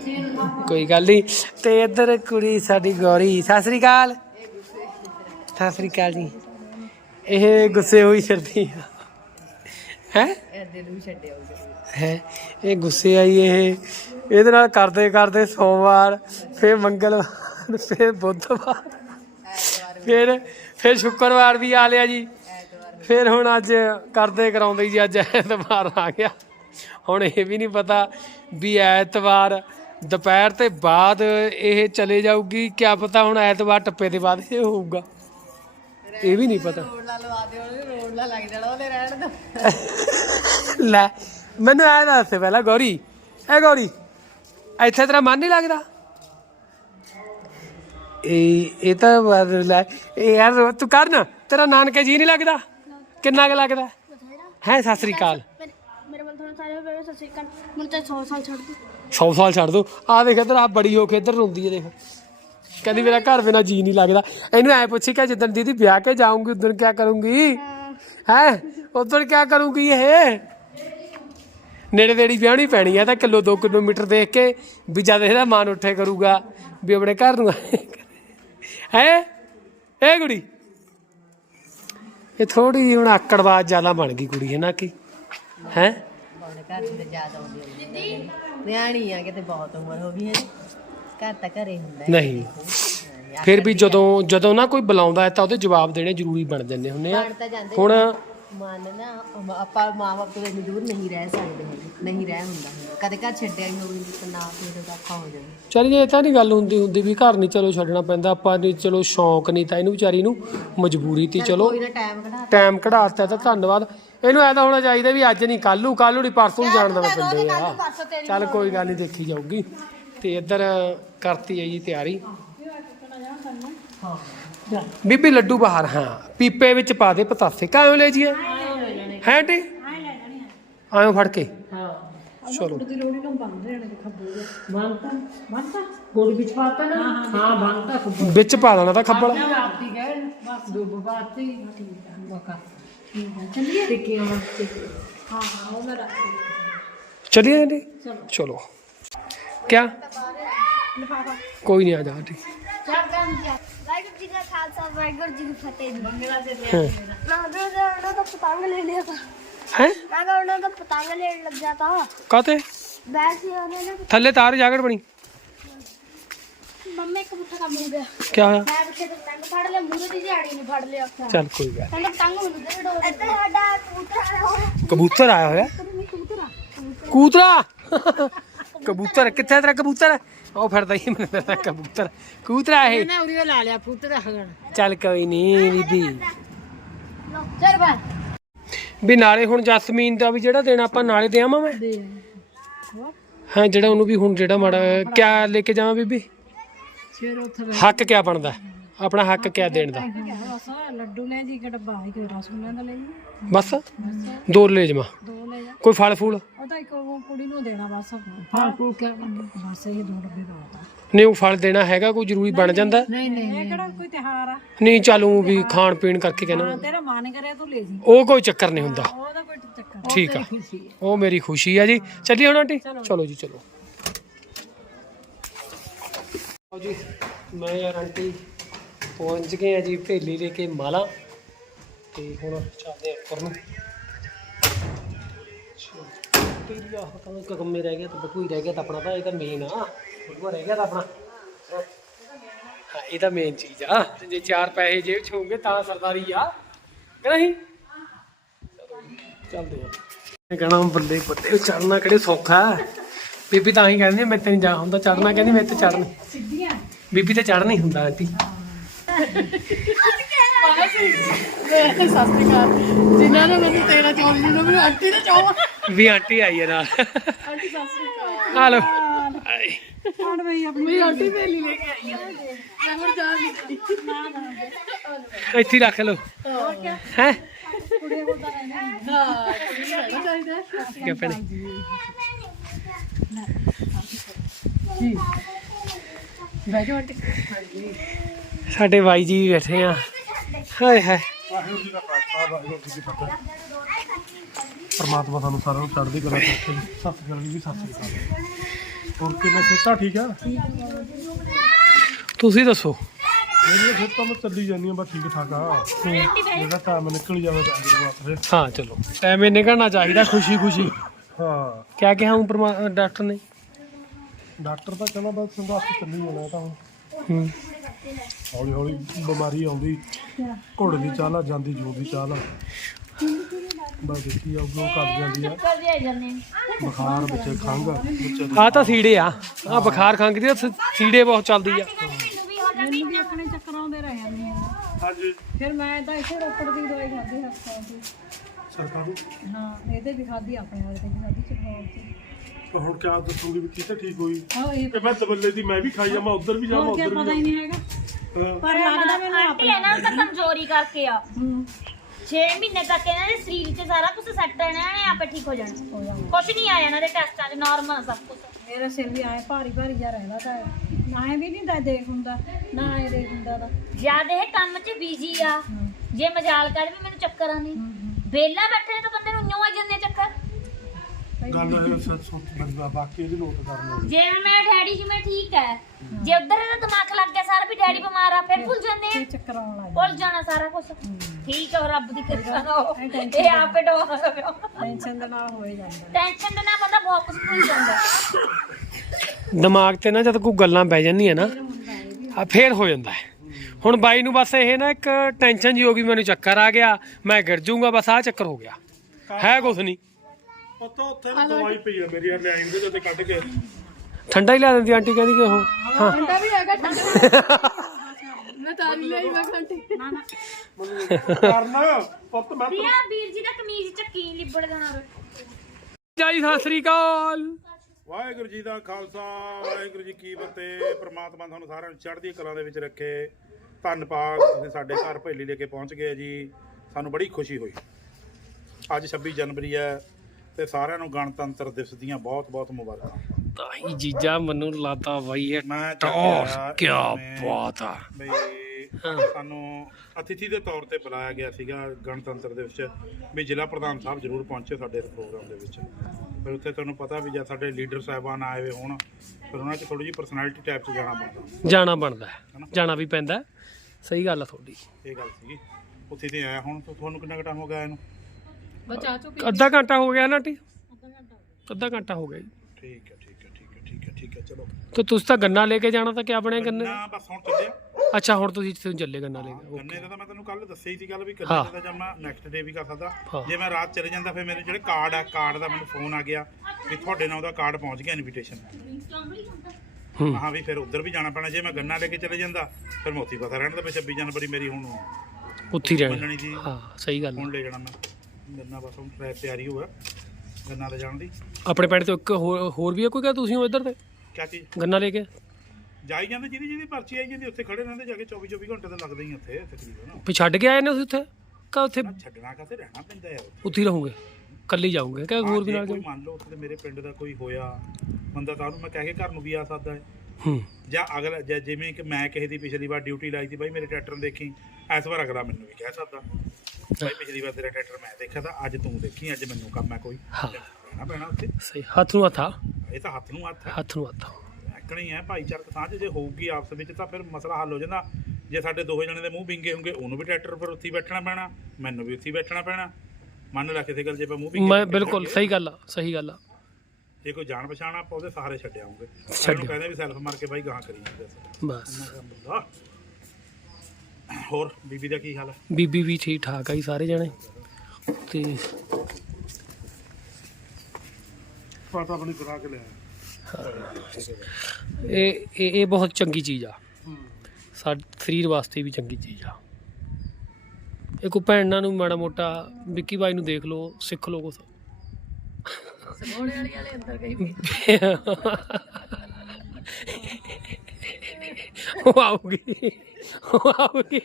ਕੋਈ ਗੱਲ ਨਹੀਂ। ਤੇ ਇੱਧਰ ਕੁੜੀ ਸਾਡੀ ਗੌਰੀ ਸਤਿ ਸ੍ਰੀ ਅਕਾਲ। ਸਤਿ ਸ੍ਰੀ ਅਕਾਲ ਜੀ। ਇਹ ਗੁੱਸੇ ਹੋਈ ਫਿਰਦੀ ਹੈ? ਐਦੇ ਨੂੰ ਛੱਡਿਆ ਹੈ। ਇਹ ਗੁੱਸੇ ਆਈ ਇਹ। ਇਹਦੇ ਨਾਲ ਕਰਦੇ ਕਰਦੇ ਸੋਮਵਾਰ, ਫਿਰ ਮੰਗਲਵਾਰ, ਫਿਰ ਬੁੱਧਵਾਰ, ਫਿਰ ਫਿਰ ਸ਼ੁੱਕਰਵਾਰ ਵੀ ਆ ਲਿਆ ਜੀ। ਫਿਰ ਹੁਣ ਅੱਜ ਕਰਦੇ ਕਰਾਉਂਦੇ ਜੀ, ਅੱਜ ਐਤਵਾਰ ਆ ਗਿਆ। ਹੁਣ ਇਹ ਵੀ ਨਹੀਂ ਪਤਾ ਵੀ ਐਤਵਾਰ ਦੁਪਹਿਰ ਤੇ ਬਾਅਦ ਇਹ ਚਲੇ ਜਾਊਗੀ, ਕਿਆ ਪਤਾ ਹੁਣ ਐਤਵਾਰ ਟੱਪੇ ਦੇ ਬਾਅਦ ਇਹ ਹੋਊਗਾ। ਇਹ ਵੀ ਨਹੀਂ ਪਤਾ। ਰੋਡ ਲਾ ਲਵਾ ਦਿਓ ਉਹਨੇ ਰੋਡ ਲਾ ਲੱਗ ਜਾਣਾ ਉਹਨੇ ਰਹਿਣ ਦੋ ਲੈ ਮੈਨੂੰ ਐ ਦੱਸ ਪਹਿਲਾਂ ਗੌਰੀ ਐ ਗੌਰੀ ਇੱਥੇ ਤੇਰਾ ਮਨ ਨਹੀਂ ਲੱਗਦਾ? ਇਹ ਇਹ ਤਾਂ ਬਸ ਲੈ ਇਹ ਯਾਰ ਤੂੰ ਕਰ ਨਾ ਤੇਰਾ ਨਾਨਕੇ ਜੀ ਨਹੀਂ ਲੱਗਦਾ? ਕਿੰਨਾ ਕੁ ਲੱਗਦਾ? ਹੈ ਸਤਿ ਸ੍ਰੀ ਅਕਾਲ। ਮੇਰੇ ਵੱਲ ਥੋੜਾ ਸਾਰੇ ਬੇਬੇ ਸਤਿ ਸ਼੍ਰੀ ਅਕਾਲ। ਮੈਨੂੰ ਤਾਂ 100 ਸਾਲ ਛੱਡ ਦੋ। 100 ਸਾਲ ਛੱਡ ਦੋ। ਆ ਦੇਖ ਇੱਧਰ ਆ ਬੜੀ ਹੋ ਕੇ ਇੱਧਰ ਰੋਂਦੀ ਹੈ ਦੇਖ। ਕਹਿੰਦੀ ਮੇਰਾ ਘਰ ਬਿਨਾ ਜੀ ਨਹੀਂ ਲੱਗਦਾ। ਇਹਨੂੰ ਐ ਪੁੱਛੀ ਕਿ ਜਿੱਦਣ ਦੀਦੀ ਵਿਆਹ ਕੇ ਜਾਊਂਗੀ ਉਦੋਂ ਕੀ ਕਰੂੰਗੀ? ਹੈ? ਉਦੋਂ ਕੀ ਕਰੂੰਗੀ ਇਹ? ਨੇੜੇ ਨੇੜੀ ਵਿਆਹਣੀ ਪੈਣੀ ਹੈ ਤਾਂ ਕਿਲੋ 2 ਕਿਲੋਮੀਟਰ ਦੇਖ ਕੇ ਵੀ ਜਦ ਇਹਦਾ ਮਨ ਉੱਠੇ ਕਰੂਗਾ, ਵੀ ਆਪਣੇ ਘਰ ਨੂੰ ਹੈ? ਇਹ ਕੁੜੀ? ਇਹ ਥੋੜੀ ਹੁਣ ਆਕੜਵਾਜ ਜ਼ਿਆਦਾ ਬਣ ਗਈ ਕੁੜੀ, ਹੈ ਨਾ ਕਿ? ਹੈ? ਘਰ ਚ ਤਾਂ ਆਉਂਦੀ ਨਿਆਣੀ ਆ, ਕਿਤੇ ਬਹੁਤ ਉਮਰ ਹੋ ਗਈ ਹੈ ਘਰ ਤਾਂ ਘਰੇ ਹੁੰਦਾ ਹੈ। ਨਹੀਂ। ਫਿਰ ਵੀ ਜਦੋਂ ਜਦੋਂ ਨਾ ਕੋਈ ਬੁਲਾਉਂਦਾ ਹੈ ਤਾਂ ਉਹਦੇ ਜਵਾਬ ਦੇਣੇ ਜ਼ਰੂਰੀ ਬਣ ਜਾਂਦੇ ਹੁੰਦੇ ਆ। ਬਣ ਤਾਂ ਜਾਂਦੇ ਹੁਣ ਮਨ ਨਾ ਅਮ ਆਪਾਂ ਮਾਂ-ਬਾਪ ਤੋਂ ਇੰਨੀ ਦੂਰ ਨਹੀਂ ਰਹਿ ਸਕਦੇ ਹੈਗੇ। ਨਹੀਂ ਰਹਿ ਹੁੰਦਾ। ਕਦੇ ਘਰ ਛੱਡਿਆ ਹੀ ਹੋਵੇ ਤਾਂ ਨਾ ਫਿਰ ਉਹਦਾ ਔਖਾ ਹੋ ਜਾਂਦਾ ਚਲ ਇਹ ਤਾਂ ਨਹੀਂ ਗੱਲ ਹੁੰਦੀ ਹੁੰਦੀ ਵੀ ਘਰ ਨਹੀਂ ਚਲੋ ਛੱਡਣਾ ਪੈਂਦਾ ਆਪਾਂ ਨਹੀਂ ਚਲੋ ਸ਼ੌਂਕ ਨਹੀਂ ਤਾਂ ਇਹਨੂੰ ਵਿਚਾਰੀ ਨੂੰ ਮਜਬੂਰੀ ਤੀ ਚਲੋ ਕੋਈ ਨਾ ਟਾਈਮ ਕਢਾ ਟਾਈਮ ਕਢਾਤਾ ਤਾਂ ਧੰਨਵਾਦ। ਇਹਨੂੰ ਐਦਾ ਹੋਣਾ ਚਾਹੀਦਾ ਵੀ ਅੱਜ ਨਹੀਂ ਕੱਲ੍ਹ ਨੂੰ ਨਹੀਂ ਪਰਸੋਂ ਨੂੰ ਜਾਣ ਦੇਣਾ ਪਿੰਡੇ ਆ। ਚੱਲ ਕੋਈ ਗੱਲ ਨਹੀਂ ਦੇਖੀ ਜਾਊਗੀ। ਤੇ ਇੱਧਰ ਕਰਤੀ ਹੈ ਜੀ ਤਿਆਰੀ। ਬੀਬੀ ਲੱਡੂ ਬਾਹਰ ਹਾਂ। ਪੀਪੇ ਵਿੱਚ ਪਾ ਦੇ ਪਤਾਸੇ। ਕਾਇਓ ਲੈ ਜੀਏ ਹੈ ਟੀ? ਆਇਓ ਫੜ ਕੇ। ਚਲੋ। ਵਿੱਚ ਪਾ ਦੇਣਾ ਤਾਂ ਖੱਬਲ। ਆਪਦੀ ਚੱਲੀਏ? ਟਿੱਕੀਆਂ ਚਲੋ। ਕਿਆ? ਕੋਈ ਨਹੀਂ ਆ ਜਾ, ਠੀਕ। ਵਾਹਿਗੁਰੂ ਜੀ ਦਾ ਖਾਲਸਾ ਵਾਹਿਗੁਰੂ ਜੀ ਦੀ ਫਤਿਹ ਜੀ ਮੈਂ ਉਹਨਾਂ ਦਾ ਪਤੰਗ ਲੈ ਥੱਲੇ ਤਾਰ ਜਾਗੜ ਬਣੀ ਕਬੂਤਰ ਆਇਆ ਹੋਇਆ? ਕਬੂਤਰ? ਕਬੂਤਰ ਕਿੱਥੇ ਤੇਰਾ ਕਬੂਤਰ? ਉਹ ਫਿਰਦਾ ਹੀ ਮੈਨੂੰ ਤੇਰਾ ਕਬੂਤਰ। ਕਬੂਤਰਾ ਇਹ। ਨਾ ਉਰੀ ਲਾ ਲਿਆ ਫੁੱਟ ਦਾ ਹਗਣ ਚੱਲ ਕੋਈ ਨਹੀਂ ਦੀਦੀ ਚਲ ਬਾ ਵੀ ਨਾਲੇ ਹੁਣ ਜਸਮੀਨ ਦਾ ਵੀ ਜਿਹੜਾ ਦੇਣਾ ਆਪਾਂ ਨਾਲੇ ਦੇਵਾਂ ਮੈਂ? ਹਾਂ ਜਿਹੜਾ ਉਹਨੂੰ ਵੀ ਹੁਣ ਜਿਹੜਾ ਮਾੜਾ ਕਿਆ ਲੈ ਕੇ ਜਾਵਾਂ ਬੀਬੀ? ਹੱਕ ਕਿਆ ਬਣਦਾ? ਆਪਣਾ ਹੱਕ ਕਿਆ ਦੇਣ ਦਾ? ਲੱਡੂ ਲੈ ਜੀ ਕਿ ਡੱਬਾ ਹੈ ਕਿ ਰਸਗੁੱਲਾ ਦਾ ਲੈ ਬਸ? ਦੋ ਲੈ ਜਾਵਾਂ ਦੋ ਲੈ ਜਾ ਕੋਈ ਫਲ ਫੂਲ? ਉਹ ਤਾਂ ਇੱਕ ਉਹ ਕੁੜੀ ਨੂੰ ਦੇਣਾ ਬਸ। ਫਲ ਫੂਲ ਕਿਆ ਬਸ ਇਹ ਦੋ ਡੱਬੇ ਦਾ ਨਹੀਂ ਉਹ ਫਲ ਦੇਣਾ ਹੈਗਾ ਕੋਈ ਜ਼ਰੂਰੀ ਬਣ ਜਾਂਦਾ? ਨਹੀਂ ਨਹੀਂ ਇਹ ਕਿਹੜਾ ਕੋਈ ਤਿਹਾਰ ਆ? ਨਹੀਂ ਚਾਲੂ ਵੀ ਖਾਣ ਪੀਣ ਕਰਕੇ ਕਹਿਣਾ ਤੇਰਾ ਮਨ ਕਰਿਆ ਤੂੰ ਲੈ ਜੀ। ਉਹ ਕੋਈ ਚੱਕਰ ਨਹੀਂ ਹੁੰਦਾ। ਉਹਦਾ ਕੋਈ ਚੱਕਰ ਠੀਕ ਆ। ਉਹ ਮੇਰੀ ਖੁਸ਼ੀ ਆ ਜੀ। ਚੱਲੀਏ ਹੁਣ ਆਂਟੀ? ਚਲੋ। ਜੀ ਚਲੋ। ਆਓ ਜੀ ਮੈਂ ਯਾਰ ਆਂਟੀ ਪਹੁੰਚ ਗਏ ਆ ਜੀ ਭੇਲੀ ਲੈ ਕੇ ਮਾਲਾ। ਤੇ ਹੁਣ ਚੱਲਦੇ ਆ ਉੱਪਰ ਨੂੰ। ਤੇਰੀ ਆਹ ਤਾਂ ਇੱਕ ਕੰਮੇ ਰਹਿ ਗਿਆ ਤਾਂ ਬਟੂ ਹੀ ਰਹਿ ਗਿਆ ਤਾਂ ਆਪਣਾ ਤਾਂ ਇਹ ਤਾਂ ਮੇਨ ਆ। ਬਟੂਆ ਰਹਿ ਗਿਆ ਤਾਂ ਆਪਣਾ। ਹਾਂ ਇਹ ਤਾਂ ਮੇਨ ਚੀਜ਼ ਆ। ਜੇ ਚਾਰ ਪੈਸੇ ਜੇਬ ਚ ਹੋਣਗੇ ਤਾਂ ਸਰਦਾਰੀ ਆ। ਕਿ ਨਹੀਂ? ਚੱਲਦੇ ਆ। ਮੈਂ ਕਹਣਾ ਬੱਲੇ ਬੱਲੇ ਚੜਨਾ ਕਿਹੜੇ ਸੌਖਾ ਹੈ। ਬੀਬੀ ਤਾਂ ਹੀ ਕਹਿੰਦੀ ਮੈਂ ਤੈਨੂੰ ਜਾ ਹੁੰਦਾ। ਚੜਨਾ ਕਹਿੰਦੀ ਮੈਂ ਤੇ ਚੜਨਾ ਸਿੱਧੀਆਂ। ਬੀਬੀ ਤੇ ਚੜ ਨਹੀਂ ਹੁੰਦਾ ਆਂਟੀ ਸਤਿ ਸ਼੍ਰੀ ਅਕਾਲ। ਜਿਨ੍ਹਾਂ ਨੇ ਮੈਨੂੰ ਤੇਰਾ ਚੌਲ ਜੀ ਨੂੰ ਮੈਨੂੰ ਆਂਟੀ ਨੇ ਚੌਲ। ਵੀ ਆਂਟੀ ਆਈ ਹੈ ਨਾਲ। ਆਂਟੀ ਸਤਿ ਸ਼੍ਰੀ ਅਕਾਲ। ਆ ਲੋ ਆਏ। ਹੁਣ ਬਈ ਆਪਣੀ ਮੇਰੀ ਆਂਟੀ ਵੇਲੀ ਲੈ ਕੇ ਆਈ ਆ ਮੈਂ ਹੁਣ ਜਾ ਨਹੀਂ ਇੱਥੇ ਰੱਖ ਲੋ ਹੈ? ਹਾਂ ਕੀ ਰਹਿਣਾ ਚਾਹੀਦਾ ਕਿ ਭੈਣੇ ਜੀ ਬੈਠੋ ਆਂਟੀ। ਸਾਡੇ ਬਾਈ ਜੀ ਵੀ ਬੈਠੇ ਆ। ਹਾਏ ਹਾਏ। ਪਰਮਾਤਮਾ ਤੁਹਾਨੂੰ ਸਾਰਿਆਂ ਨੂੰ ਚੜ੍ਹਦੀ ਕਲਾ ਚ ਰੱਖੇ। ਸਤਿ ਸ਼੍ਰੀ ਅਕਾਲ ਜੀ ਸਤਿ ਸ਼੍ਰੀ ਅਕਾਲ। ਹੋਰ ਕਿਵੇਂ ਸਿਹਤਾਂ? ਠੀਕ ਆ? ਤੁਸੀਂ ਦੱਸੋ। ਮੇਰੀ ਸਿਹਤਾਂ ਮੈਂ ਚੱਲੀ ਜਾਂਦੀਆਂ ਬਸ ਠੀਕ ਠਾਕ ਆ। ਜਿਹੜਾ ਟਾਈਮ ਨਿਕਲ ਜਾਵੇ ਤਾਂ ਅੰਦਰ ਵਾਸਤੇ ਹਾਂ ਚਲੋ। ਟਾਈਮ ਨਿਕਲਣਾ ਚਾਹੀਦਾ ਖੁਸ਼ੀ ਖੁਸ਼ੀ। ਹਾਂ। ਕਿਆ ਕਿਹਾ ਹੂੰ ਪਰਮਾ ਡਾਕਟਰ ਨੇ? ਡਾਕਟਰ ਤਾਂ ਕਹਿੰਦਾ ਬਸ ਸੰਘਰਸ਼ ਚੱਲੀ ਜਾਣਾ ਤਾਂ ਹੁਣ। ਹੂੰ। ਹੌਲੀ ਹੌਲੀ ਬਿਮਾਰੀ ਆਉਂਦੀ ਘੋੜੇ ਦੀ ਚਾਲ ਆ ਜਾਂਦੀ ਜੋ ਦੀ ਚਾਲ ਆ ਬਸ ਦੇਖੀ ਆਊਗੀ ਉਹ ਕਰ ਜਾਂਦੀ ਆ। ਆ ਜਾਂਦੇ ਬੁਖਾਰ ਬੱਚੇ ਖੰਘ ਬੱਚੇ ਆ ਤਾਂ ਸੀੜੇ ਆ। ਆ ਬੁਖਾਰ ਖੰਗ ਦੀ ਤਾਂ ਸੀੜੇ ਬਹੁਤ ਚੱਲਦੀ ਆ। ਮੈਨੂੰ ਵੀ ਆਪਣੇ ਚੱਕਰ ਆਉਂਦੇ ਰਹੇ ਆ ਮੈਨੂੰ ਹਾਂਜੀ। ਫਿਰ ਮੈਂ ਤਾਂ ਇੱਥੇ ਰੋਪੜ ਦੀ ਦਵਾਈ ਖਾਧੀ ਹਸਪਤਾਲ ਦੀ ਸਰਕਾਰੀ ਹਾਂ ਇਹਦੇ ਵੀ ਖਾਧੀ ਆਪਣੇ ਵਾਲੇ ਤੇ ਵੀ ਖਾਧੀ ਚਕਵਾਲ ਦੀ। ਤਾਂ ਹੁਣ ਕਿਆ ਦੱਸੂਗੀ ਵੀ ਕਿਤੇ ਠੀਕ ਹੋਈ? ਹਾਂ ਇਹ ਤੇ ਮੈਂ ਦਬੱਲੇ ਦੀ ਮੈਂ ਵੀ ਖਾਈ ਆ ਮੈਂ ਉਧਰ ਵੀ ਜਾਵਾਂ ਹੋਰ ਕੀ ਉਧਰ ਪਤਾ ਵੀ ਹੀ ਨਹੀਂ ਹੈਗਾ। ਪਰ ਲੱਗਦਾ ਮੈਨੂੰ ਆਂਟੀ ਇਹਨਾਂ ਨੂੰ ਤਾਂ ਕਮਜ਼ੋਰੀ ਕਰਕੇ ਆ। 6 ਮਹੀਨੇ ਤੱਕ ਇਹਨਾਂ ਦੇ ਸਰੀਰ 'ਚ ਸਾਰਾ ਕੁਝ ਸੈੱਟ ਰਹਿਣਾ ਨੇ ਆਪੇ ਠੀਕ ਹੋ ਜਾਣਾ। ਕੁਝ ਨਹੀਂ ਆਇਆ ਇਹਨਾਂ ਦੇ ਟੈਸਟਾਂ 'ਚ ਨਾਰਮਲ ਸਭ ਕੁਝ ਮੇਰੇ ਸਿਰ ਵੀ ਆਏ ਭਾਰੀ ਭਾਰੀ ਜਿਹਾ ਰਹਿੰਦਾ ਤਾਂ ਨਾ ਇਹ ਵੀ ਨਹੀਂ ਦਾ ਦੇਖ ਹੁੰਦਾ ਨਾ ਇਹ ਦੇਖ ਹੁੰਦਾ ਤਾਂ। ਜਦ ਇਹ ਕੰਮ 'ਚ ਬੀਜੀ ਆ ਜੇ ਮਜਾਲ ਕਰ ਵੀ ਮੈਨੂੰ ਚੱਕਰ ਆਉਂਦੀ ਵਿਹਲਾ ਬੈਠੇ ਤਾਂ ਬੰਦੇ ਨੂੰ ਨਿਉ ਆ ਜਾਂਦੇ ਚੱਕਰ। ਗੱਲ ਸੱਚ ਸੋਚ ਬੰਦਾ ਬਾਕੀ ਇਹਦੀ ਨੋਟ ਕਰਨੀ ਜੇ ਮੈਂ ਡੈਡੀ ਜਿਵੇਂ ਠੀਕ ਹੈ ਜੇ ਉਧਰ ਇਹਦਾ ਦਿਮਾਗ ਲੱਗ ਗਿਆ ਸਾਰਾ ਵੀ ਡੈਡੀ ਬਿਮਾਰ ਆ ਫਿਰ ਭੁੱਲ ਜਾਂਦੇ ਆ। ਇਹ ਚੱਕਰ ਆਉਣ ਲੱਗ ਭੁੱਲ ਜਾਣਾ ਸਾਰਾ ਕੁਝ ਠੀਕ ਹੈ ਰੱਬ ਦੀ ਕਿਰਪਾ ਨਾਲ ਇਹ ਆਪੇ ਡੋਲ ਟੈਨਸ਼ਨ ਦੇ ਨਾਲ ਹੋ ਹੀ ਜਾਂਦਾ। ਟੈਨਸ਼ਨ ਦੇ ਨਾਲ ਬੰਦਾ ਬਹੁਤ ਕੁਝ ਭੁੱਲ ਜਾਂਦਾ। ਦਿਮਾਗ ਤੇ ਨਾ ਜਦ ਕੋਈ ਗੱਲਾਂ ਪੈ ਜਾਂਦੀਆਂ ਨਾ ਆ ਫੇਰ ਹੋ ਜਾਂਦਾ ਹੈ। ਹੁਣ ਬਾਈ ਨੂੰ ਬਸ ਇਹ ਨਾ ਇੱਕ ਟੈਨਸ਼ਨ ਜੀ ਹੋ ਗਈ ਮੈਨੂੰ ਚੱਕਰ ਆ ਗਿਆ ਮੈਂ ਗਿਰ ਜਾਊਂਗਾ ਬਸ ਆ ਚੱਕਰ ਹੋ ਗਿਆ। ਹੈ ਕੁਛ ਨਹੀਂ। ਪਤਾ ਉੱਥੇ ਨਾ ਦਵਾਈ ਪਈ ਆ ਮੇਰੀ ਯਾਰ ਲੈ ਆਈ ਦੇ ਤੇ ਕੱਢ ਕੇ। ਠੰਡਾ ਹੀ ਲਿਆ ਦਿੰਦੀ ਆਂਟੀ ਕਹਿੰਦੀ ਕਿ ਉਹ। ਹਾਂ। ਕਰਨਾ ਪੁੱਤ ਮੈਂ ਵੀਰਾ ਵੀਰ ਜੀ ਦਾ ਕਮੀਜ਼ ਚੱਕੀ ਲਿਬੜ ਜਾਣਾ ਵੇ। ਜਾਈ ਸਤਿ ਸ੍ਰੀ ਅਕਾਲ। ਵਾਹਿਗੁਰੂ ਜੀ ਦਾ ਖਾਲਸਾ ਵਾਹਿਗੁਰੂ ਜੀ ਕੀ ਫਤਿਹ। ਪ੍ਰਮਾਤਮਾ ਤੁਹਾਨੂੰ ਸਾਰਿਆਂ ਨੂੰ ਚੜ੍ਹਦੀ ਕਲਾ ਦੇ ਵਿੱਚ ਰੱਖੇ। ਧੰਨਵਾਦ ਤੁਸੀਂ ਸਾਡੇ ਘਰ ਭੇਲੀ ਲੈ ਕੇ ਪਹੁੰਚ ਗਏ ਜੀ। ਸਾਨੂੰ ਬੜੀ ਖੁਸ਼ੀ ਹੋਈ। ਅੱਜ 26 ਜਨਵਰੀ ਹੈ। ਤੇ ਸਾਰਿਆਂ ਨੂੰ ਗਣਤੰਤਰ ਦਿਵਸ ਦੀਆਂ ਬਹੁਤ ਬਹੁਤ ਮੁਬਾਰਕਾਂ। ਤਾਈ ਜੀਜਾ ਮੈਨੂੰ ਲਾਤਾ ਬਾਈ ਇਹ ਮੈਂ ਟੌਰ ਚੱਕਿਆ ਕੀ ਇਹਨੇ ਬਾਤ ਆ। ਬਈ ਸਾਨੂੰ ਅਤਿਥੀ ਦੇ ਤੌਰ ਤੇ ਬੁਲਾਇਆ ਗਿਆ ਸੀਗਾ ਗਣਤੰਤਰ ਦਿਵਸ 'ਚ। ਵੀ ਜ਼ਿਲ੍ਹਾ ਪ੍ਰਧਾਨ ਸਾਹਿਬ ਜ਼ਰੂਰ ਪਹੁੰਚੇ ਸਾਡੇ ਇਸ ਪ੍ਰੋਗਰਾਮ ਦੇ ਵਿੱਚ। ਪਰ ਉੱਥੇ ਤੁਹਾਨੂੰ ਪਤਾ ਵੀ ਜਦ ਸਾਡੇ ਲੀਡਰ ਸਾਹਿਬਾਨ ਆਏ ਹੋਏ ਹੋਣ ਫਿਰ ਉਹਨਾਂ 'ਚ ਥੋੜੀ ਜਿਹੀ ਪਰਸਨੈਲਿਟੀ ਟਾਈਪ 'ਚ ਜਾਣਾ ਪੈਂਦਾ ਜਾਣਾ ਬਣਦਾ ਹੈ। ਜਾਣਾ ਵੀ ਪੈਂਦਾ ਹੈ। ਸਹੀ ਗੱਲ ਆ ਤੁਹਾਡੀ। ਇਹ ਗੱਲ ਸੀਗੀ। ਉੱਥੇ ਤੇ ਆਇਆ ਹੁਣ ਤਾਂ ਤੁਹਾਨੂੰ ਕਿੰਨਾ ਕੁ ਟਾਈਮ ਹੋ ਗਿਆ ਇਹਨੂੰ ਅੱਧਾ ਘੰਟਾ ਹੋ ਗਿਆ ਨਾ ਆਂਟੀ? ਅੱਧਾ ਘੰਟਾ ਹੋ ਗਿਆ ਜੀ। ਠੀਕ ਹੈ ਠੀਕ ਹੈ ਠੀਕ ਹੈ ਠੀਕ ਹੈ ਠੀਕ ਹੈ ਚਲੋ। ਤੇ ਤੁਸੀਂ ਤਾਂ ਗੰਨਾ ਲੈ ਕੇ ਜਾਣਾ ਤਾਂ ਕਿਆ ਬਣਿਆ ਗੰਨੇ ਨਾ ਬਸ ਹੁਣ ਚੱਲਿਆ। ਅੱਛਾ ਹੁਣ ਤੁਸੀਂ ਤੁਸੀਂ ਚੱਲੇ ਗੰਨਾ ਲੈ ਕੇ। ਗੰਨੇ ਦਾ ਤਾਂ ਮੈਂ ਤੈਨੂੰ ਕੱਲ ਦੱਸਿਆ ਹੀ ਸੀ ਗੱਲ ਵੀ ਹਾਂ। ਗੰਨੇ ਦਾ ਜਾਂ ਮੈਂ ਨੈਕਸਟ ਡੇ ਵੀ ਕਰ ਸਕਦਾ। ਜੇ ਮੈਂ ਰਾਤ ਚਲੇ ਜਾਂਦਾ ਫਿਰ ਮੇਰੇ ਜਿਹੜੇ ਕਾਰਡ ਆ ਕਾਰਡ ਦਾ ਮੈਨੂੰ ਫੋਨ ਆ ਗਿਆ ਵੀ ਤੁਹਾਡੇ ਨਾਲ ਉਹਦਾ ਕਾਰਡ ਪਹੁੰਚ ਗਿਆ ਇਨਵੀਟੇਸ਼ਨ ਹੂੰ। ਹਾਂ ਵੀ ਫਿਰ ਉੱਧਰ ਵੀ ਜਾਣਾ ਪੈਣਾ। ਜੇ ਮੈਂ ਗੰਨਾ ਲੈ ਕੇ ਚਲੇ ਜਾਂਦਾ ਫਿਰ ਮੈਂ ਉੱਥੇ ਹੀ ਫਸਾ ਰਹਿਣਾ ਤਾਂ 26 ਜਨਵਰੀ ਮੇਰੀ ਹੁਣ ਉੱਥੇ ਹੀ ਰਹਿਣਾ। ਹਾਂ ਸਹੀ ਗੱਲ। ਹੁਣ ਲੈ ਜਾਣਾ ਮੈਂ। ਗੰਨਾ ਬਸ ਹੁਣ ਤਿਆਰੀ- ਤਿਆਰੀ ਹੋਇਆ ਗੰਨਾ ਲੈ ਜਾਣ ਦੀ। ਆਪਣੇ ਪਿੰਡ ਤੋਂ ਇੱਕ ਹੋਰ ਹੋਰ ਵੀ ਹੈ ਕੋਈ ਕਿ ਤੁਸੀਂ ਹੋ ਇੱਧਰ ਤੇ? ਕਿਆ ਚੀਜ਼? ਗੰਨਾ ਲੈ ਕੇ? ਜਾਈ ਜਾਂਦੇ ਜਿਹਦੀ ਜਿਹਦੀ ਪਰਚੀ ਆਈ ਜਾਂਦੀ ਉੱਥੇ ਖੜੇ ਰਹਿੰਦੇ ਜਾ ਕੇ 24 24 ਘੰਟੇ ਤਾਂ ਲੱਗਦੇ ਹੀ ਆ ਉੱਥੇ ਤਕਰੀਬਨ ਵੀ ਛੱਡ ਕੇ ਆਏ ਨੇ ਤੁਸੀਂ ਉੱਥੇ? ਕਾ ਉੱਥੇ? ਨਾ ਛੱਡਣਾ ਕਾਤੇ ਰਹਿਣਾ ਪੈਂਦਾ ਯਾਰ ਉੱਥੇ। ਹੀ ਰਹੋਗੇ? ਕੱਲੀ ਜਾਓਗੇ? ਕਿ ਹੋਰ ਵੀ ਨਾਲ ਕੋਈ ਮੰਨ ਲਓ ਉੱਥੇ ਤੇ ਮੇਰੇ ਪਿੰਡ ਦਾ ਕੋਈ ਹੋਇਆ ਬੰਦਾ ਤਾਂ ਉਹਨੂੰ ਮੈਂ ਕਹਿ ਕੇ ਘਰ ਨੂੰ ਵੀ ਆ ਸਕਦਾ ਹੈ। ਹੂੰ। ਜਾਂ ਅਗਲਾ ਜਾਂ ਜਿਵੇਂ ਕਿ ਮੈਂ ਕਿਸੇ ਦੀ ਪਿਛਲੀ ਵਾਰ ਡਿਊਟੀ ਲਾਈ ਸੀ ਬਾਈ ਮੇਰੇ ਟਰੈਕਟਰ ਨੂੰ ਦੇਖੀ ਇਸ ਵਾਰ ਅਗਲਾ ਮੈਨੂੰ ਵੀ ਕਹਿ ਸਕਦਾ। ਬਾਈ ਪਿਛਲੀ ਵਾਰ ਤੇਰਾ ਟਰੈਕਟਰ ਮੈਂ ਦੇਖਿਆ ਤਾਂ ਅੱਜ ਤੂੰ ਦੇਖੀ ਅੱਜ ਮੈਨੂੰ ਕੰਮ ਹੈ ਕੋਈ। ਹਾਂ। ਰਹਿਣਾ ਪੈਣਾ ਉੱਥੇ। ਸਹੀ ਹੱਥ ਨੂੰ ਹੱਥਾ ਇਹ ਤਾਂ ਹੱਥ ਨੂੰ ਹੱਥ ਹੈ ਹੱਥ ਨੂੰ ਹੱਥ ਐਕਣੀ ਹੈ ਭਾਈਚਾਰਕ ਸਾਂਝ ਜੇ ਹੋਊਗੀ ਆਪਸ ਵਿੱਚ ਤਾਂ ਫਿਰ ਮਸਲਾ ਹੱਲ ਹੋ ਜਾਂਦਾ। ਜੇ ਸਾਡੇ ਦੋਹੇ ਜਣੇ ਦੇ ਮੂੰਹ ਵਿੰਗੇ ਹੋਣਗੇ ਉਹਨੂੰ ਵੀ ਟਰੈਕਟਰ ਫਿਰ ਉੱਥੇ ਬੈਠਣਾ ਪੈਣਾ ਮੈਨੂੰ ਵੀ ਉੱਥੇ ਬੈਠਣਾ ਪੈਣਾ। ਮੰਨ ਲੈ ਕਿਸੇ ਗੱਲ ਜੇ ਆਪਾਂ ਮੂੰਹ ਵਿੰਗੇ ਮੈਂ ਬਿਲਕੁਲ ਸਹੀ ਗੱਲ ਆ ਸਹੀ ਗੱਲ ਆ। ਜੇ ਕੋਈ ਜਾਣ ਪਛਾਣ ਆਪਾਂ ਉਹਦੇ ਸਹਾਰੇ ਛੱਡ ਆਉਂਗੇ ਉਹਨੂੰ ਕਹਿੰਦੇ ਵੀ ਸੈਲਫ ਮਾਰ ਕੇ ਬਾਈ ਗਾਹਾਂ ਕਰੀ। ਬਸ। ਹੋਰ ਬੀਬੀ ਦਾ ਕੀ ਹਾਲ ਹੈ ਬੀਬੀ ਵੀ ਠੀਕ ਠਾਕ ਆ ਜੀ ਸਾਰੇ ਜਣੇ। ਤੇ ਪਤਾ ਆਪਣੀ ਕਰਾ ਕੇ ਲਿਆ ਇਹ ਇਹ ਇਹ ਬਹੁਤ ਚੰਗੀ ਚੀਜ਼ ਆ। ਸਾਡੇ ਸਰੀਰ ਵਾਸਤੇ ਵੀ ਚੰਗੀ ਚੀਜ਼ ਆ। ਇਹ ਕੋ ਭੈਣਾਂ ਨੂੰ ਮਾੜਾ ਮੋਟਾ ਵਿੱਕੀ ਬਾਈ ਨੂੰ ਦੇਖ ਲਓ ਸਿੱਖ ਲਓ ਕੁਛ। ਸਗੋੜੇ ਵਾਲੀ ਵਾਲੇ ਅੰਦਰ ਗਈ ਉਹ ਆਉਗੀ ਉਹ ਆਉਗੀ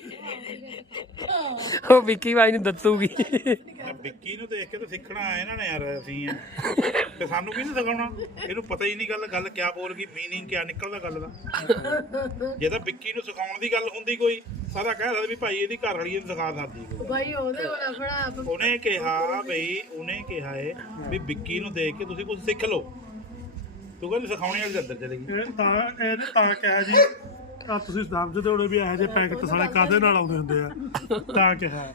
ਉਹ ਵਿੱਕੀ ਬਾਈ ਨੂੰ ਦੱਸੂਗੀ। ਵਿੱਕੀ ਨੂੰ ਦੇਖ ਕੇ ਤਾਂ ਸਿੱਖਣਾ ਆਇਆ ਇਹਨਾਂ ਨੇ ਯਾਰ ਅਸੀਂ ਆ। ਤੇ ਸਾਨੂੰ ਕੀ ਨਹੀਂ ਸਿਖਾਉਣਾ? ਇਹਨੂੰ ਪਤਾ ਹੀ ਨਹੀਂ ਗੱਲ ਗੱਲ ਕਿਆ ਬੋਲ ਗਈ ਮੀਨਿੰਗ ਕਿਆ ਨਿਕਲਦਾ ਗੱਲ ਦਾ। ਜੇ ਤਾਂ ਵਿੱਕੀ ਨੂੰ ਸਿਖਾਉਣ ਦੀ ਗੱਲ ਹੁੰਦੀ ਕੋਈ ਸਾਦਾ ਕਹਿ ਸਕਦਾ ਵੀ ਭਾਈ ਇਹਦੀ ਘਰ ਵਾਲੀ ਇਹਨੂੰ ਸਿਖਾ ਸਕਦੀ ਕੋਈ। ਬਾਈ ਉਹਦੇ ਕੋਲ ਆਪਣਾ ਉਹਨੇ ਕਿਹਾ ਬਈ ਉਹਨੇ ਕਿਹਾ ਏ ਵੀ ਵਿੱਕੀ ਨੂੰ ਦੇਖ ਕੇ ਤੁਸੀਂ ਕੁਝ ਸਿੱਖ ਲਓ। ਤੂੰ ਕਹਿੰਦੀ ਸਿਖਾਉਣੇ ਵਾਲੀ ਅੰਦਰ ਚਲੇ ਗਈ। ਇਹ ਤਾਂ ਇਹਨੇ ਤਾਂ ਕਿਹਾ ਜੀ ਆ ਤੁਸੀਂ ਸਮਝਦੇ ਹੋਣੇ ਵੀ ਇਹੋ ਜਿਹੇ ਪੈਕਟ ਸਾਲੇ ਕਾਦੇ ਨਾਲ ਆਉਂਦੇ ਹੁੰਦੇ ਆ? ਤਾਂ ਕਿਹਾ।